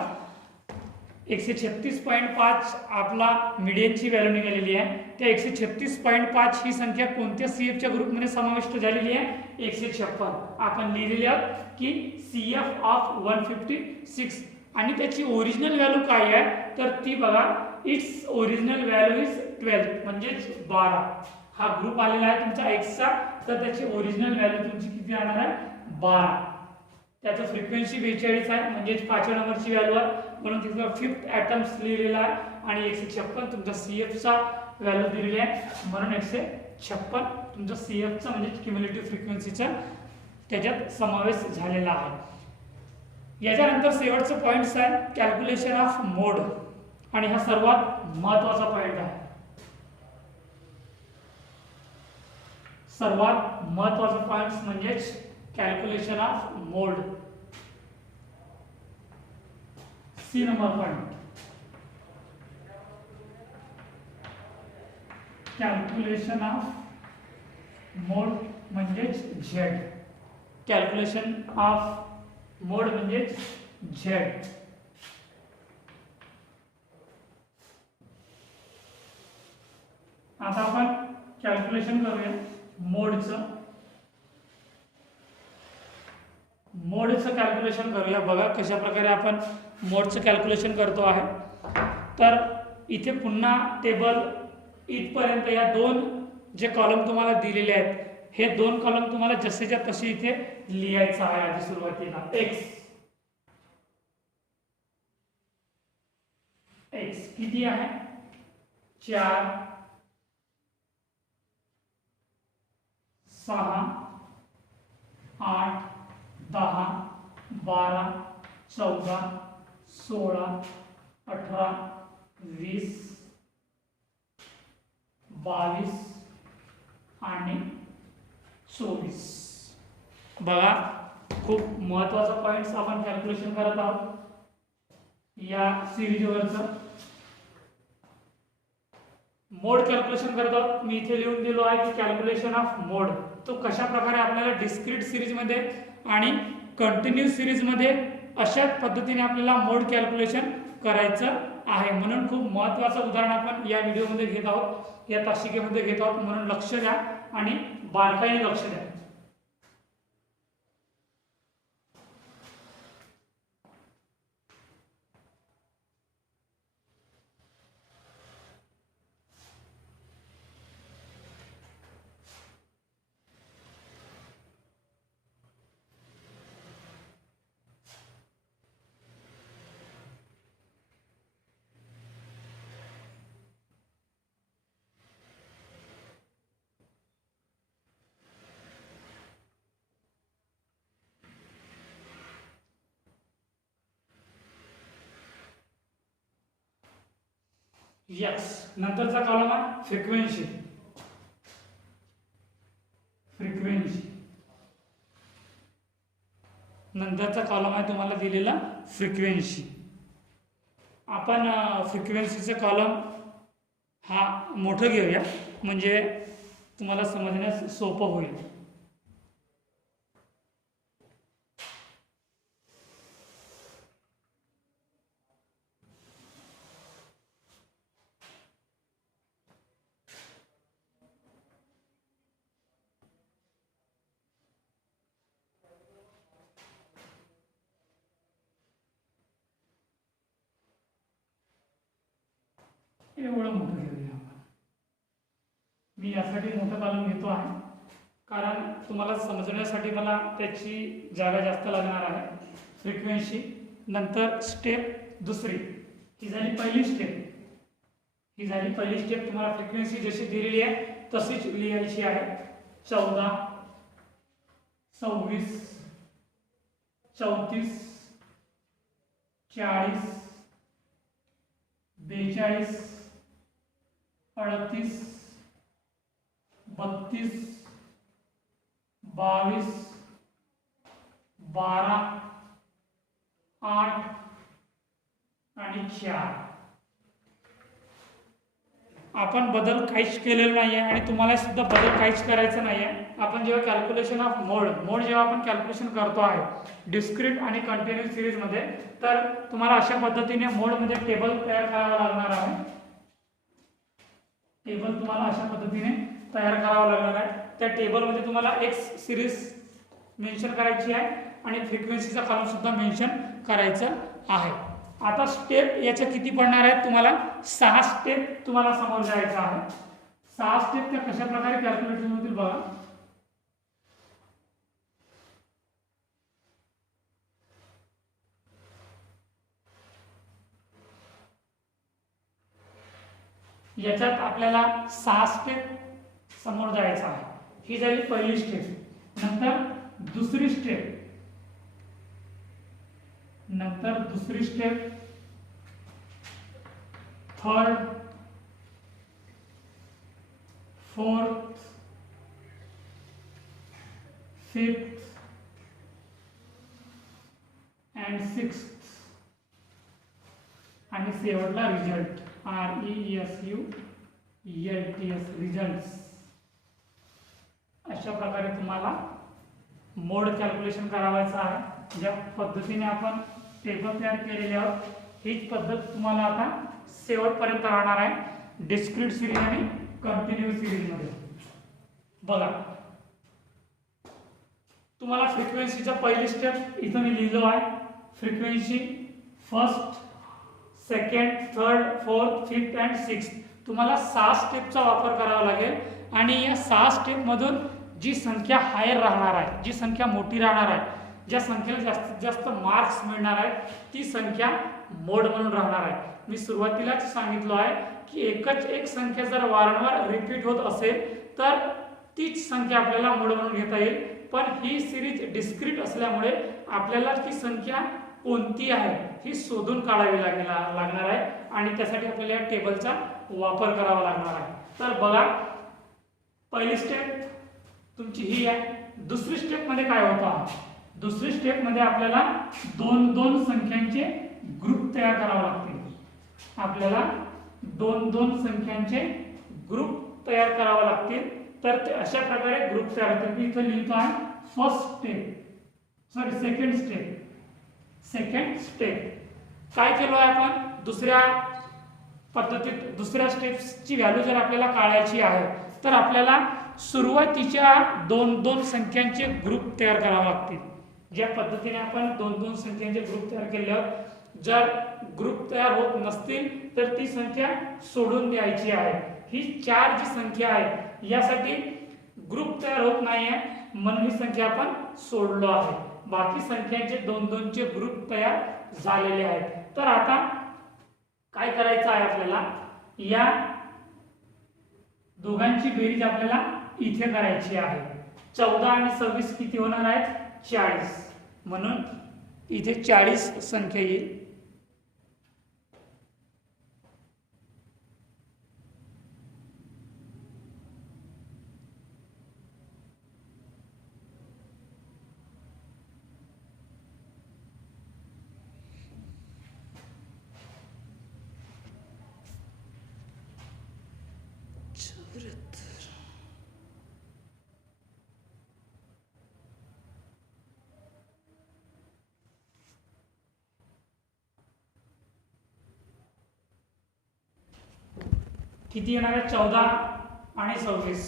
136.5 आपला मीडियनची व्हॅल्यू निघालेली आहे. त्या 136.5 ही संख्या कोणत्या CF च्या ग्रुपमध्ये समाविष्ट झालेली आहे 156. आपण लिहिलेले आहोत की CF ऑफ 156 आणि त्याची ओरिजिनल व्हॅल्यू काय आहे तर ती बघा इट्स ओरिजिनल व्हॅल्यू इज 12 म्हणजेच 12. हा ग्रुप आलेला आहे तुमचा X चा तर त्याची ओरिजिनल व्हॅल्यू तुमची किती राहणार आहे 12. त्याचा फ्रिक्वेन्सी 42 आहे म्हणजेच पाचव्या नंबरची व्हॅल्यू आहे म्हणून तिथं फिफ्थ ॲटम्स लिहिलेला आहे आणि 156 तुमचा CF चा व्हॅल्यू दिलेली आहे म्हणून 156 तुमचा CF चा म्हणजे क्युम्युलेटिव्ह फ्रिक्वेन्सीचा त्याच्यात समावेश झालेला आहे. याच्यानंतर शेवटचा पॉइंट्स आहे कॅल्क्युलेशन ऑफ मोड आणि हा सर्वात महत्त्वाचा पॉइंट आहे. सर्वात महत्त्वाचा पॉइंट्स म्हणजेच calculation of mode. C number point calculation of mode म्हणजेच Z. कॅल्क्युलेशन ऑफ मोड म्हणजेच Z. आता आपण कॅल्क्युलेशन करूया मोडचं. मोडचं कॅल्क्युलेशन करूया. बघा कशा प्रकारे आपण मोडचं कॅल्क्युलेशन करतो आहे. तर इथे पुन्हा टेबल इथपर्यंत या दोन जे कॉलम तुम्हाला दिलेले आहेत, हे दोन कॉलम तुम्हाला जसेच्या तसे इथे लिहायचं आहे. आधी सुरुवातीला एक्स किती आहे 4 6 8 10 12 14 16 18 20 22 आणि 24. बघा खूप महत्वाचा पॉइंट्स आपण कॅल्क्युलेशन करत आहोत या सिरीजवरचं. मोड कॅल्क्युलेशन करत आहोत. मी इथे लिहून दिलो आहे की कॅल्क्युलेशन ऑफ मोड तो कशा प्रकारे आपल्याला डिस्क्रीट सिरीजमध्ये आणि कंटिन्यूस सिरीजमध्ये अशाच पद्धतीने आपल्याला मोड कॅल्क्युलेशन करायचं आहे. म्हणून खूप महत्त्वाचं उदाहरण आपण या व्हिडिओमध्ये घेत आहोत, या तासिकेमध्ये घेत आहोत. म्हणून लक्ष द्या आणि बारकाईने लक्ष द्या. यस, नंतरचा कॉलम आहे फ्रिक्वेन्सी. नंतरचा कॉलम आहे तुम्हाला दिलेला फ्रिक्वेन्सी. आपण फ्रिक्वेन्सीचा कॉलम हा मोठं घेऊया म्हणजे तुम्हाला समजण्यास सोपं होईल. एवढं मोठं घेऊया आपण. मी यासाठी मोठं कॉलम घेतो आहे कारण तुम्हाला समजण्यासाठी मला त्याची जागा जास्त लागणार आहे. फ्रिक्वेन्सी नंतर स्टेप दुसरी, ही झाली पहिली स्टेप. तुम्हाला फ्रिक्वेन्सी जशी दिलेली आहे तशीच लिहायची आहे. 14 26 34 40 42 38 32 22 12 8 आणि 4. आपण बदल काहीच केलेला नाही आहे आणि तुम्हाला सुद्धा बदल काहीच करायचं नाही आहे. आपण जेव्हा कॅल्क्युलेशन ऑफ मोड जेव्हा आपण कॅल्क्युलेशन करतो आहे डिस्क्रीट आणि कंटिन्यूस सिरीजमध्ये, तर तुम्हाला अशा पद्धतीने मोडमध्ये टेबल तयार करावा लागणार आहे. टेबल तुम्हाला अशा पद्धतीने तयार करावं लागणार आहे. त्या टेबलमध्ये तुम्हाला एक्स सिरीज मेन्शन करायची आहे आणि फ्रिक्वेन्सीचा कॉलम सुद्धा मेन्शन करायचं आहे. आता स्टेप याच्या किती पडणार आहेत तुम्हाला? 6 स्टेप तुम्हाला समोर जायचं आहे. 6 स्टेप त्या कशा प्रकारे कॅल्क्युलेशन होतील बघा. याच्यात आपल्याला 6 स्टेप समोर जायचं आहे. ही झाली पहिली स्टेप. नंतर दुसरी step, third, fourth, fifth and sixth आणि शेवटला रिझल्ट RESULTS रिझल्ट्स. अशा प्रकारे तुम्हाला मोड कॅल्क्युलेशन करावायचं आहे. ज्या पद्धतीने आपण टेबल तयार केलेले आहोत हीच पद्धत तुम्हाला आता शेवटपर्यंत राहणार आहे डिस्क्रीट सिरीज आणि कंटिन्यूस सिरीज मध्ये. बघा तुम्हाला फ्रिक्वेन्सीचा पहिली स्टेप इथं मी लिहिलो आहे. Frequency first, second, third, fourth, fifth and sixth. तुम्हाला 6 स्टेपचा वापर करावा लागेल आणि या 6 स्टेपमधून जी संख्या हायर राहणार आहे, जी संख्या मोठी राहणार आहे, ज्या संख्येला जास्तीत जास्त मार्क्स मिळणार आहेत ती संख्या मोड म्हणून राहणार आहे. मी सुरुवातीलाच सांगितलं आहे की एकच एक संख्या जर वारंवार रिपीट होत असेल तर तीच संख्या आपल्याला मोड म्हणून घेता येईल. पण ही सिरीज डिस्क्रीट असल्यामुळे आपल्याला ती संख्या कोणती आहे ही शोधून काढावी लागणार आहे आणि त्यासाठी आपल्याला या टेबलचा वापर करावा लागणार आहे. तर बघा, पहिली स्टेप तुमची ही आहे. दुसरी स्टेप मध्ये काय होतं? दुसरी स्टेप मध्ये आपल्याला दोन दोन संख्यांचे ग्रुप तयार करावे लागतील. आपल्याला दोन दोन संख्यांचे ग्रुप तयार करावे लागतील. तर ते अशा प्रकारे ग्रुप तयार होतील. मी इथे लिहितो आहे first step, sorry second step. Second step काय केलं आहे आपण? दुसऱ्या पद्धतीत दुसऱ्या स्टेप्सची व्हॅल्यू जर आपल्याला काढायची आहे तर आपल्याला सुरुवातीच्या दोन दोन संख्यांचे ग्रुप तयार करावे लागतील. ज्या पद्धतीने आपण दोन दोन संख्यांचे ग्रुप तयार केल्यावर जर ग्रुप तयार होत नसतील तर ती संख्या सोडून द्यायची आहे. ही 4 जी संख्या आहे यासाठी ग्रुप तयार होत नाहीये म्हणून ही संख्या आपण सोडलो आहे. बाकी संख्यांचे दोन दोनचे ग्रुप तयार झालेले आहेत. तर आता काय करायचं आहे आपल्याला? या दोघांची बेरीज आपल्याला इथे करायची आहे. 14 आणि 26 किती होणार आहेत? 40. म्हणून इथे 40 संख्या येईल. किती येणार आहे? 14 आणि 26.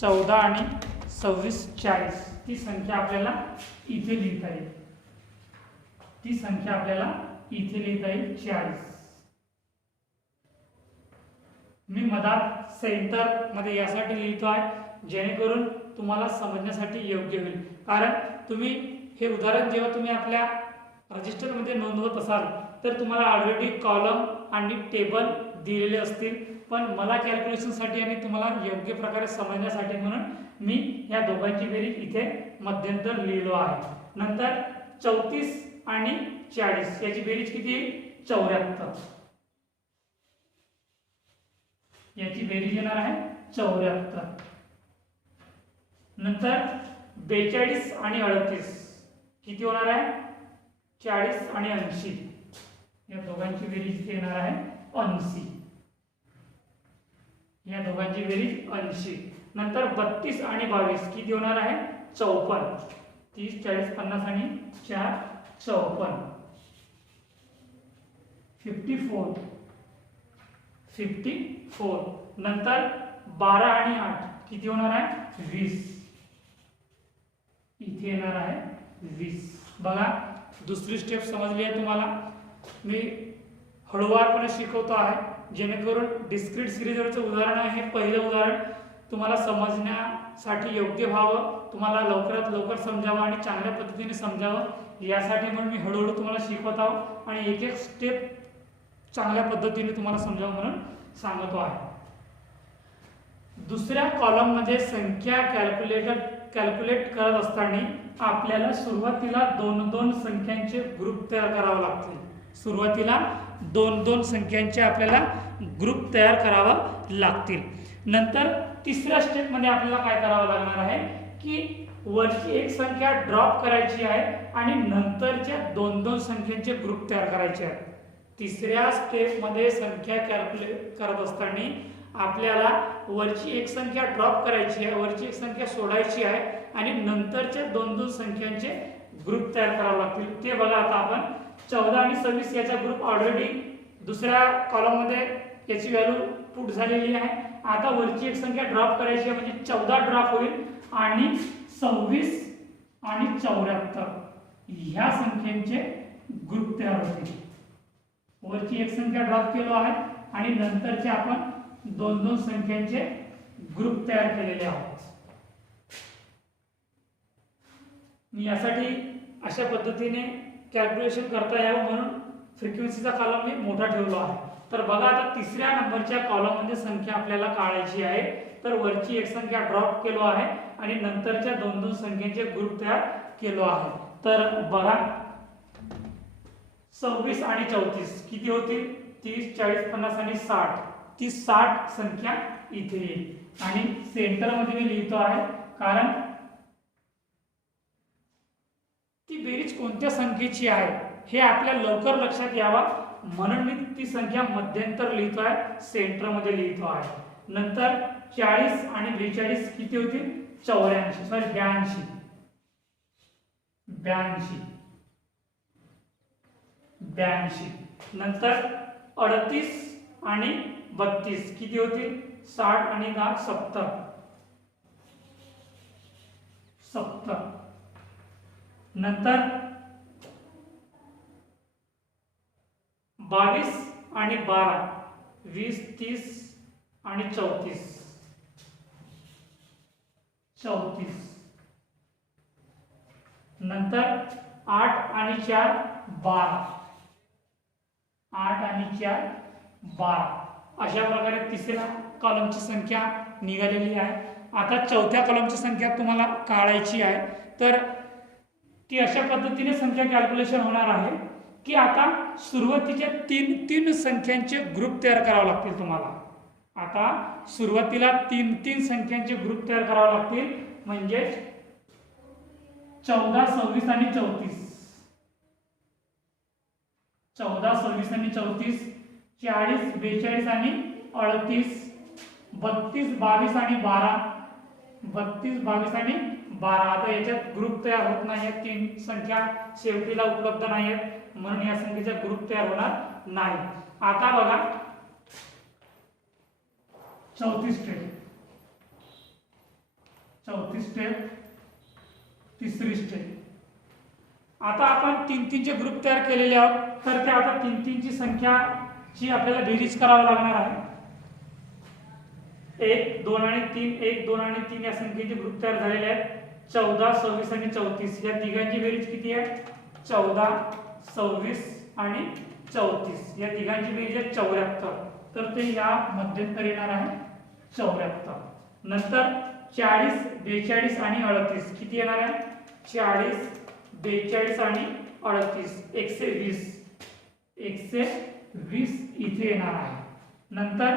14 आणि 26 40. ती संख्या आपल्याला इथे लिहिता येईल. ती संख्या आपल्याला इथे लिहिता येईल 40. मी मधात सेंटर मध्ये यासाठी लिहितो आहे जेणेकरून तुम्हाला समजण्यासाठी योग्य होईल. कारण तुम्ही हे उदाहरण जेव्हा तुम्ही आपल्या रजिस्टर मध्ये नोंदवत असाल तर तुम्हाला ऑलरेडी कॉलम आणि टेबल दिलेले असतील. पण मला कॅल्क्युलेशनसाठी आणि तुम्हाला योग्य प्रकारे समजण्यासाठी म्हणून मी या दोघांची बेरीज इथे मध्यंतर लिहिलो आहे. नंतर 34 आणि 40 याची बेरीज किती येईल? 74. याची बेरीज येणार आहे 74. नंतर 42 आणि 38 किती होणार आहे? 40 आणि 80. या दोघांची बेरीज इथे येणार आहे 80. या दोघांची बेरीज 80. नंतर 32 आणि 22 किती होणार आहे? 54. 30 40 50 आणि 4 54. 54. नंतर 12 आणि 8 किती होणार आहे? 20. इथे येणार आहे 20. बघा, दुसरी स्टेप समजली आहे तुम्हाला. मी हळूवारपणे शिकवतो आहे जेणेकरून डिस्क्रीट सिरीजवरचं उदाहरण आहे हे पहिलं उदाहरण तुम्हाला समजण्यासाठी योग्य व्हावं, तुम्हाला लवकरात लवकर समजावं आणि चांगल्या पद्धतीने समजावं यासाठी म्हणून मी हळूहळू तुम्हाला शिकवत आहो आणि एक एक स्टेप चांगल्या पद्धतीने तुम्हाला समजावं म्हणून सांगतो आहे. दुसऱ्या कॉलम मध्ये संख्या कॅल्क्युलेट करत असताना आपल्याला सुरुवातीला दोन दोन संख्यांचे ग्रुप तयार करावे लागतील. सुरुवातीला दोन दोन संख्यांचे आपल्याला ग्रुप तयार करावा लागतील. नंतर तिसऱ्या स्टेप मध्ये आपल्याला काय करावं लागणार आहे की वरची एक संख्या ड्रॉप करायची आहे आणि नंतरच्या दोन दोन संख्यांचे ग्रुप तयार करायचे आहेत. तिसऱ्या स्टेप मध्ये संख्या कॅल्क्युलेट करत असताना आपल्याला वरची एक संख्या ड्रॉप करायची आहे, वरची एक संख्या सोडायची आहे आणि नंतरच्या दोन दोन संख्यांचे ग्रुप तयार करावे लागतील. ते बघा, आता आपण 14 आणि 26 याचा ग्रुप ऑलरेडी दुसऱ्या कॉलम मध्ये याची व्हॅल्यू पुट झालेली आहे. आता वरची एक संख्या ड्रॉप करायची आहे म्हणजे 14 ड्रॉप होईल आणि 26 आणि 74 ह्या संख्यांचे ग्रुप तयार होतील. वरची एक संख्या ड्रॉप केलो आहे आणि नंतरचे आपण दोन दोन संख्यांचे ग्रुप तयार केलेले आहोत. मी यासाठी अशा पद्धतीने कॅल्क्युलेशन करता यावं म्हणून फ्रिक्वेन्सीचा कॉलम मी मोठा ठेवलो आहे. तर बघा आता तिसऱ्या नंबरच्या कॉलम मध्ये संख्या आपल्याला काढायची आहे. तर वरची एक संख्या ड्रॉप केलो आहे आणि नंतरच्या दोन दोन संख्यांचे ग्रुप तयार केलो आहे. तर बघा 26 आणि 34 किती होतील? 30, 40, 50 आणि 60. ती 60 संख्या इथे येईल आणि सेंटर मध्ये मी लिहितो आहे कारण ती बेरीज कोणत्या संख्येची आहे हे आपल्या लवकर लक्षात यावा म्हणून मी ती संख्या मध्यंतर लिहितो आहे, सेंटर मध्ये लिहितो आहे. नंतर 40 आणि 42 किती होतील? 84 सॉरी 82. नंतर 38 आणि 32 किती होतील? 60 आणि 10 70. नंतर 22 आणि 12 20, 30 आणि 34. नंतर 8 आणि 4 12. 8 आणि 4 12. अशा प्रकारे तिसऱ्या कॉलमची संख्या निघालेली आहे. आता चौथ्या कॉलमची संख्या तुम्हाला काढायची आहे. तर ती अशा पद्धतीने संख्या कॅल्क्युलेशन होणार आहे की आता सुरुवातीच्या तीन संख्यांचे ग्रुप तयार करावे लागतील तुम्हाला. आता सुरुवातीला तीन संख्यांचे ग्रुप तयार करावे लागतील म्हणजे 14, 26 आणि 34. 14, 26 आणि 34, 40, 42 आणि 38, 32, 22 आणि 12. 32, 22 आणि 12. आता याच्यात ग्रुप तयार होत नाही. तीन संख्या शेवटीला उपलब्ध नाही आहेत म्हणून या संख्येचा ग्रुप तयार होणार नाही. आता बघा 34 स्टेप, तिसरी स्टेप. आता आपण तीनचे ग्रुप तयार केलेले आहोत. तर ते आता तीनची संख्या ची आपल्याला बेरीज करावी लागणार आहे. 1, 2 आणि 3, 1, 2 आणि 3 या संख्येचे ग्रुप तयार झालेले आहेत. 14, 26 आणि 34 या तिघांची बेरीज किती आहे? 14, 26 आणि 34 या तिघांची बेरीज आहे 74. तर ते या मध्यंतर येणार आहे 74. नंतर 40, 42 आणि 38 किती येणार आहे? 40, 42 आणि 38 120 इथे येणार आहे. नंतर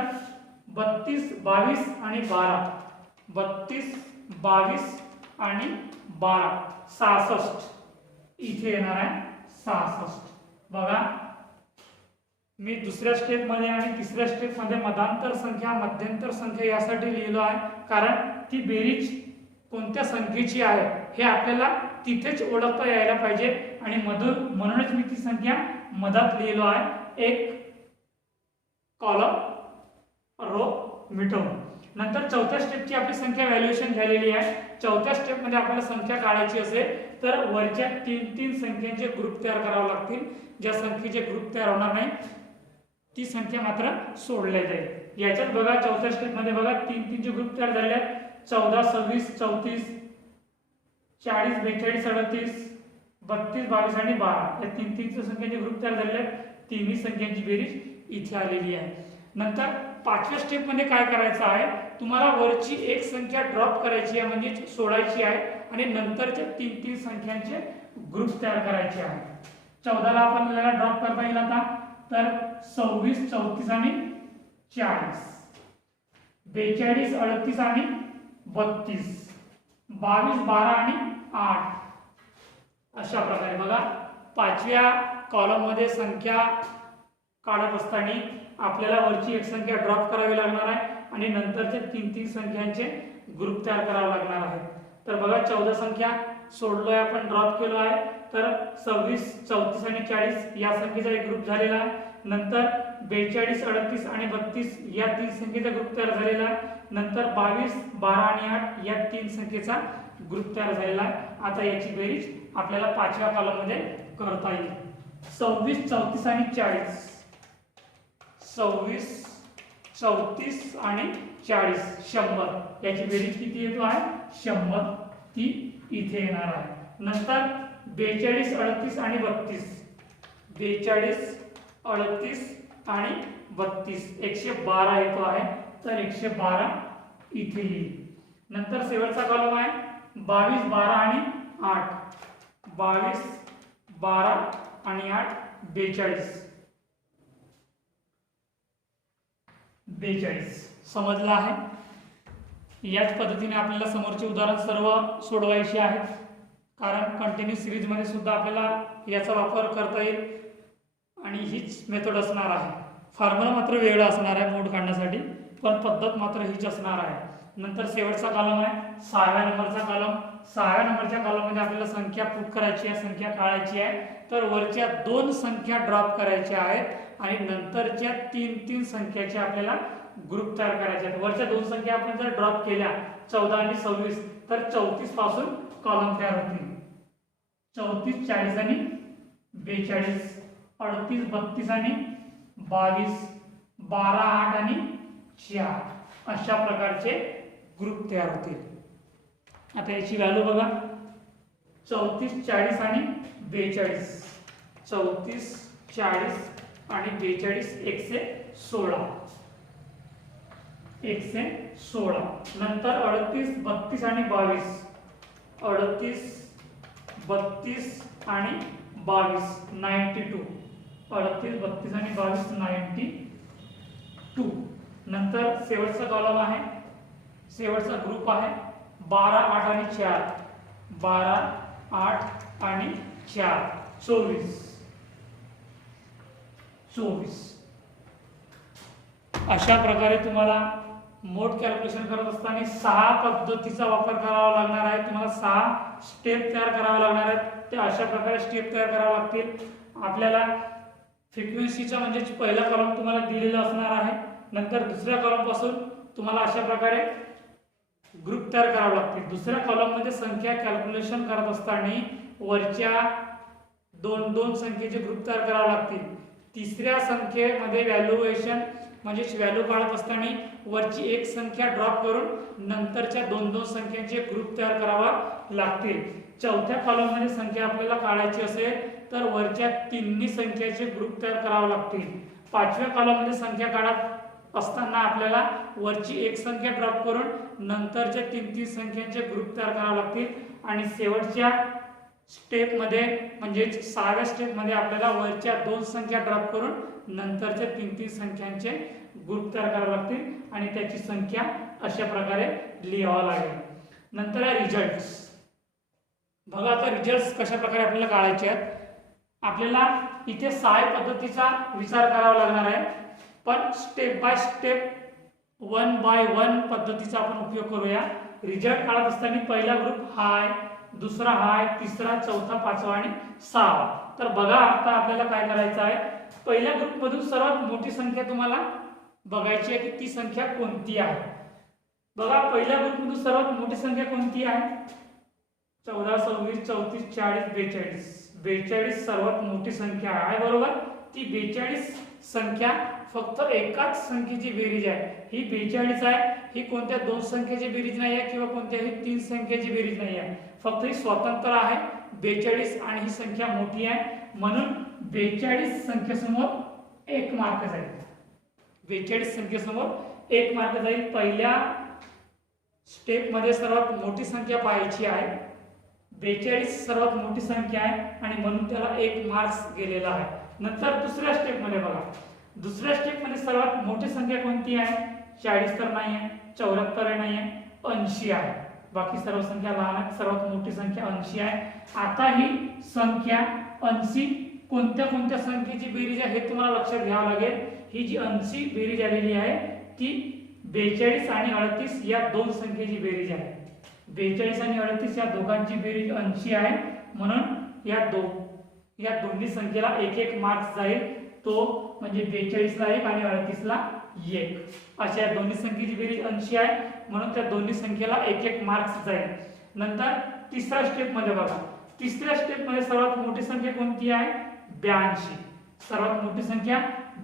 32, 22 आणि 12 32, 22 आणि 12 66 इथे येणार आहे 66. बघा मी दुसऱ्या स्टेप मध्ये आणि तिसऱ्या स्टेप मध्ये मध्यांतर संख्या मध्यंतर संख्या यासाठी लिहिलो आहे कारण ती बेरीज कोणत्या संख्येची आहे हे आपल्याला तिथेच ओळखता यायला पाहिजे आणि म्हणूनच मी ती संख्या मधात लिहिलो आहे. एक कॉलम रो मिटवून. नंतर चौथ्या स्टेपची आपली संख्या व्हॅल्युएशन झालेली आहे. चौथ्या स्टेप मध्ये आपल्याला संख्या काढायची असेल तर वरच्या तीन संख्यांचे ग्रुप तयार करावे लागतील. ज्या संख्येचे ग्रुप तयार होणार नाही ती संख्या मात्र सोडल्या जाईल. याच्यात बघा चौथ्या स्टेप मध्ये बघा तीनचे ग्रुप तयार झाले आहेत. 14, 26, 34, 40, 42, 38, 32, 22 आणि 12 या तीन संख्यांचे ग्रुप तयार झालेले आहेत. तिन्ही संख्यांची बेरीज इथे आलेली आहे. नंतर पाचव्या स्टेप मध्ये काय करायचं आहे? तुम्हाला वरची एक संख्या ड्रॉप करायची आहे म्हणजे सोडायची आहे आणि नंतरच्या तीन संख्यांचे ग्रुप तयार करायचे आहे. 14 ला आपल्याला ड्रॉप करता येईल आता. तर 26, 34 आणि 40, 42, 38 आणि 32, 22, 12 आणि 8 अशा प्रकारे बघा पाचव्या कॉलम मध्ये संख्या काढत असताना आपल्याला वरची एक संख्या ड्रॉप करावी लागणार आहे आणि नंतरचे तीन संख्यांचे ग्रुप तयार करावे लागणार आहे. तर बघा 14 संख्या सोडलोय आपण ड्रॉप केलो आहे. तर 26, 34 आणि 40 या संख्येचा एक ग्रुप झालेला आहे. नंतर 42, 38 आणि 32 या तीन संख्येचा ग्रुप तयार झालेला आहे. नंतर 22, 12 आणि 8 या तीन संख्येचा ग्रुप तयार झालेला आहे। आता याची बेरीज आपल्याला पाचव्या कॉलममध्ये करता येईल। 26, 34 आणि 40, 26, 34 आणि 40, 100 याची बेरीज किती येतो आहे 100, ती इथे येणार आहे। नंतर 42, 38 आणि 32, 42, 38 आणि 32 112 येतो आहे, तर 112 इथे येईल। नंतर शेवटचा कॉलम आहे 22, 12 आणि 8, 22, 12 आणि 8 42, 42 समजलं आहे। याच पद्धतीने आपल्याला समोरचे उदाहरण सर्व सोडवायचे आहेत, कारण कंटिन्यू सिरीज मध्ये सुद्धा आपल्याला याचा वापर करता येईल आणि हीच मेथड असणार आहे। फॉर्म्युला मात्र वेगळा असणार आहे मोड काढण्यासाठी, पण पद्धत मात्र हीच असणार आहे। नंतर शेवटचा कॉलम आहे 6व्या नंबरचा कॉलम। 6व्या नंबरच्या कॉलम मध्ये आपल्याला संख्या पुट करायची आहे, संख्या काढायची आहे। तर वरच्या 2 संख्या ड्रॉप करायच्या आहेत आणि नंतरच्या 3 संख्याचे आपल्याला ग्रुप तयार करायचे आहेत। वरच्या 2 संख्या आपण जर ड्रॉप केल्या 14 आणि 26, तर 34 पासून कॉलम तयार होतील। 34, 40 आणि 42, 38, 32 आणि 22, 12, 8 आणि 4 अशा प्रकारचे ग्रुप तयार होतील। आता याची व्हॅल्यू बघा 34, 40 आणि 42, 34, 40 आणि 42 116, 116। नंतर 38, 32 आणि 22, 38, 32 आणि 22 92, 38, 32 आणि 22 92। नंतर शेवटचा कॉलम आहे, शेवटचा ग्रुप आहे 12, 8 आणि 4, 12, 8 आणि 4 24, 24। अशा प्रकारे तुम्हाला मोड कॅल्क्युलेशन करत असताना 6 पद्धतीचा वापर करावा लागणार आहे। तुम्हाला 6 स्टेप तयार करावे लागणार आहेत। ते अशा प्रकारे स्टेप तयार करावे लागतील। आपल्याला फ्रिक्वेन्सीचा म्हणजे पहिला कॉलम तुम्हाला दिलेला असणार आहे। नंतर दुसऱ्या कॉलम पासून तुम्हाला अशा प्रकारे ग्रुप तयार करावे लागतील। दुसऱ्या कॉलम मध्ये संख्या कॅल्क्युलेशन करत असताना वरच्या 2 संख्येचे ग्रुप तयार करावे लागतील। तिसऱ्या संख्येमध्ये व्हॅल्युएशन म्हणजे व्हॅल्यू काढत असताना वरची 1 संख्या ड्रॉप करून नंतरच्या 2 संख्यांचे ग्रुप तयार करावा लागतील। चौथ्या कॉलम मध्ये संख्या आपल्याला काढायची असेल तर वरच्या 3 संख्याचे ग्रुप तयार करावे लागतील। पाचव्या कॉलम मध्ये संख्या काढत असताना आपल्याला वरची 1 संख्या ड्रॉप करून नंतरच्या 3 संख्यांचे ग्रुप तयार करावे लागतील। आणि शेवटच्या स्टेप मध्ये म्हणजे 6व्या स्टेप मध्ये आपल्याला वरच्या 2 संख्या ड्रॉप करून नंतरच्या 3 संख्यांचे ग्रुप तयार करावे लागतील आणि त्याची संख्या अशा प्रकारे लिहावा लागेल। नंतर आहे रिझल्ट्स। बघा आता रिझल्ट्स कशा प्रकारे आपल्याला काढायचे आहेत। आपल्याला इथे सहाय्य पद्धतीचा विचार करावा लागणार आहे, पण स्टेप बाय स्टेप 1 बाय 1 पद्धतीचा आपण उपयोग करूया। रिझल्ट काढत असताना पहिला ग्रुप हाय, दुसरा हाय, तिसरा, चौथा, पाचवा आणि 6वा। तर बघा आता आपल्याला काय करायचं आहे, पहिल्या ग्रुप मधून सर्वात मोठी संख्या तुम्हाला बघायची आहे की ती संख्या कोणती आहे। बघा पहिल्या ग्रुप मधून सर्वात मोठी संख्या कोणती आहे 14, 26, 34, 40, 42, 42 सर्वात मोठी संख्या आहे बरोबर। ती 42 संख्या फक्त एकाच संख्येची बेरीज आहे, ही 42 आहे। ही कोणत्या 2 संख्येची बेरीज नाही आहे किंवा कोणत्याही 3 संख्येची बेरीज नाही आहे, फक्त ही स्वतंत्र आहे 42 आणि ही संख्या मोठी आहे म्हणून 42 संख्येसमोर 1 मार्क जाईल। 42 संख्येसमोर 1 मार्क जाईल। पहिल्या स्टेप मध्ये सर्वात मोठी संख्या पाहायची आहे, 42 सर्वात मोठी संख्या आहे आणि म्हणून त्याला 1 मार्क्स गेलेला आहे। नंतर दुसऱ्या स्टेप मध्ये बघा, दुसऱ्या स्टेप मध्ये सर्वात मोठी संख्या कोणती आहे 40 तर नाही आहे, 74 नाही आहे, 80 आहे। बाकी सर्व संख्या लहान आहेत, सर्वात मोठी संख्या 80 आहे। आता ही संख्या 80 कोणत्या कोणत्या संख्येची बेरीज आहे हे तुम्हाला लक्षात घ्यावं लागेल। ही जी 80 बेरीज आलेली आहे ती 42 आणि 38 या 2 संख्येची बेरीज आहे। 42 आणि 38 या दोघांची बेरीज 80 आहे म्हणून या दोन्ही संख्येला 1-1 मार्क्स जाईल। तो म्हणजे 42 ला 1 आणि 38 ला 1 अशा दोन्ही संख्येची बेरीज 80 आहे म्हणून त्या दोन्ही संख्येला 1-1 मार्क्स जाईल। नंतर तिसऱ्या स्टेप मध्ये बघा, तिसऱ्या स्टेप मध्ये सर्वात मोठी संख्या कोणती आहे? 82. सर्वात मोठी संख्या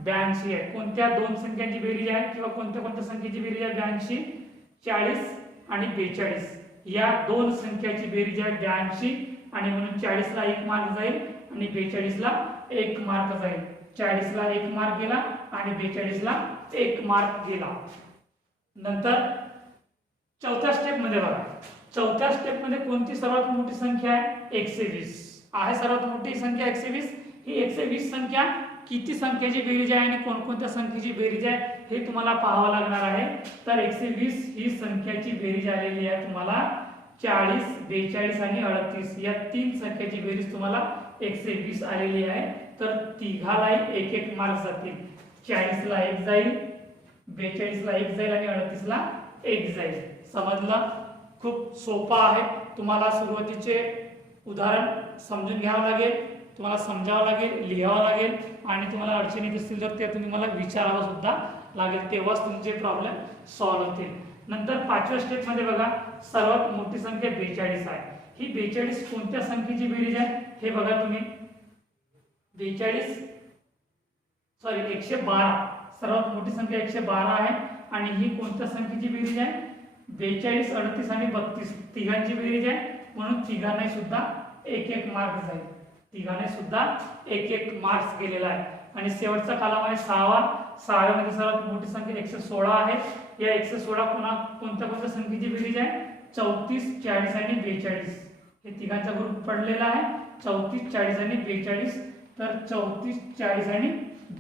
82 आहे. कोणत्या दोन संख्यांची बेरीज आहे किंवा कोणत्या कोणत्या संख्येची बेरीज आहे? 82, 40 आणि 42 या दोन संख्याची बेरीज आहे 82 आणि म्हणून 40 ला 1 मार्क जाईल आणि 42 ला 1 मार्क जाईल. 40 ला 1 मार्क गेला आणि 42 ला 1 मार्क गेला. नंतर चौथ्या स्टेप मध्ये बघा, चौथ्या स्टेप मध्ये कोणती सर्वात मोठी संख्या आहे? 120 आहे. सर्वात मोठी संख्या 120. ही 120 संख्या किती संख्येची बेरीज आहे आणि कोणकोणत्या संख्येची बेरीज आहे हे तुम्हाला पाहावं लागणार आहे. तर 120 ही संख्याची बेरीज आलेली आहे तुम्हाला 40, 42 आणि 38 या तीन संख्येची बेरीज तुम्हाला 120 आलेली आहे. तर तिघालाही एक एक मार्क जातील. 40 ला 1 जाईल, 42 ला 1 जाईल आणि 38 ला 1 जाईल. समजलं? खूप सोपा आहे. तुम्हाला सुरुवातीचे उदाहरण समजून घ्यावं लागेल, तुम्हाला समजावं लागेल, लिहावं लागेल आणि तुम्हाला अडचणी येत असतील तर ते तुम्ही मला विचारावं सुद्धा लागेल. तेव्हाच तुमचे प्रॉब्लेम सॉल्व्ह होतील. नंतर पाचव्या स्टेप मध्ये बघा, सर्वात मोठी संख्या 42 आहे. ही 42 कोणत्या संख्येची बेरीज आहे हे बघा तुम्ही. 112 सर्वात मोठी संख्या 112 आहे आणि ही कोणत्या संख्येची बेरीज आहे? 42, 38 आणि 32 तिघांची बेरीज आहे. म्हणून तिघांना सुद्धा एक एक मार्क जाईल. तिघांना सुद्धा एक एक मार्क्स गेलेला आहे. आणि शेवटचा कॉलम आहे 6वा. 6व्या मध्ये सर्वात मोठी संख्या 116 आहे. या 116 कोणत्या कोणत्या संख्येची बेरीज आहे? 34, 40 आणि 42 हे तिघांचा ग्रुप पडलेला आहे. 34, 40 आणि 42. तर 34, 40 आणि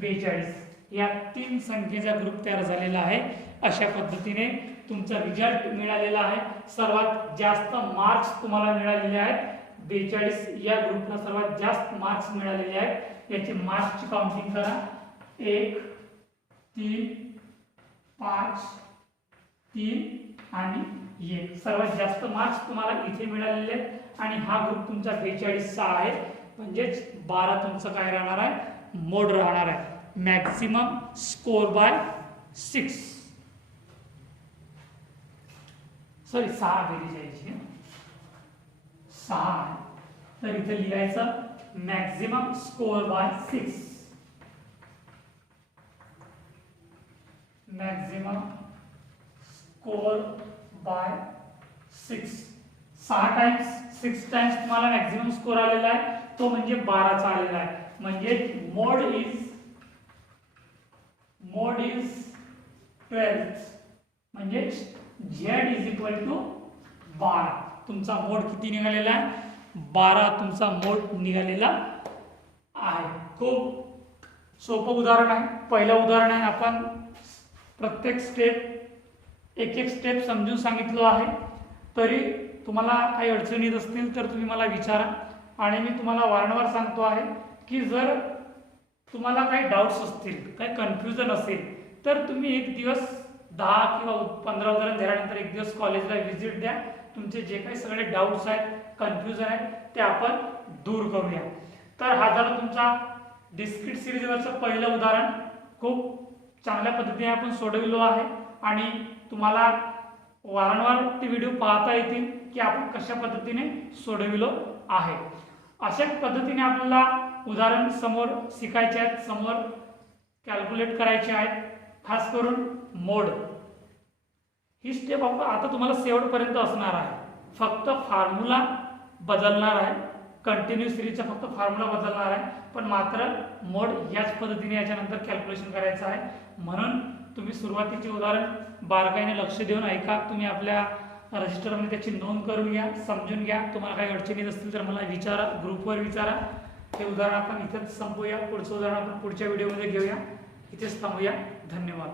42 या तीन संख्येचा ग्रुप तयार झालेला आहे. अशा पद्धतीने तुमचा रिझल्ट मिळालेला आहे. सर्वात जास्त मार्क्स तुम्हाला मिळालेले आहेत. 42 या ग्रुपला सर्वात जास्त मार्क्स मिळालेले आहेत. याची मार्क्सची काउंटिंग करा. 1, 3, 5, 3 आणि 1 सर्वात जास्त मार्क्स तुम्हाला इथे मिळालेले आहेत. आणि हा ग्रुप तुमचा 42 चा आहे. म्हणजेच 12 तुमचं काय राहणार आहे? मोड राहणार आहे. मॅक्सिमम स्कोर बाय 6 सॉरी 6 बेरीज यायची 6. तर इथे लिहायचं maximum score bye 6. Maximum score bye 6. 6 times 6 times तुम्हाला मॅक्सिमम स्कोर आलेला आहे. तो म्हणजे 12चा आलेला आहे. म्हणजे मोड इज 12 म्हणजे z इज इक्वल टू 12. तुमचा मोड किती निघालेला आहे? 12 तुमचा मोड निघालेला आहे. खूप सोपं उदाहरण आहे. पहिलं उदाहरण आहे. आपण प्रत्येक स्टेप एक एक स्टेप समजून सांगितलं आहे. तरी तुम्हाला काही अडचणी येत असतील तर तुम्ही मला विचारा. आणि मी तुम्हाला वारंवार सांगतो आहे की जर तुम्हाला काही डाऊट्स असतील, काही कन्फ्युजन असेल तर तुम्ही एक दिवस 10 किंवा 15 उदाहरण झाल्यानंतर एक दिवस कॉलेजला व्हिजिट द्या. तुमचे जे काही सगळे डाऊट्स आहेत, कन्फ्युजन आहेत ते आपण दूर करूया. तर हा झाला तुमचा डिस्क्रीट सिरीजवरचं पहिलं उदाहरण. खूप चांगल्या पद्धतीने आपण सोडविलो आहे आणि तुम्हाला वारंवार ते व्हिडिओ पाहता येतील की आपण कशा पद्धतीने सोडविलो आहे. अशाच पद्धतीने आपल्याला उदाहरण समोर शिकायचे आहेत, समोर कॅल्क्युलेट करायचे आहेत. खास करून मोड ही स्टेप आता तुम्हाला शेवटपर्यंत असणार आहे. फक्त फॉर्म्युला बदलणार आहे. कंटिन्यू सिरीजचा फक्त फॉर्म्युला बदलणार आहे. पण मात्र मोड याच पद्धतीने याच्यानंतर कॅल्क्युलेशन करायचं आहे. म्हणून तुम्ही सुरुवातीचे उदाहरण बारकाईने लक्ष देऊन ऐका. तुम्ही आपल्या रजिस्टरमध्ये त्याची नोंद करून घ्या, समजून घ्या. तुम्हाला काही अडचणी असतील तर मला विचारा, ग्रुपवर विचारा. हे उदाहरण आपण इथेच संपवूया. पुढचं उदाहरण आपण पुढच्या व्हिडिओमध्ये घेऊया. इथेच थांबूया. धन्यवाद.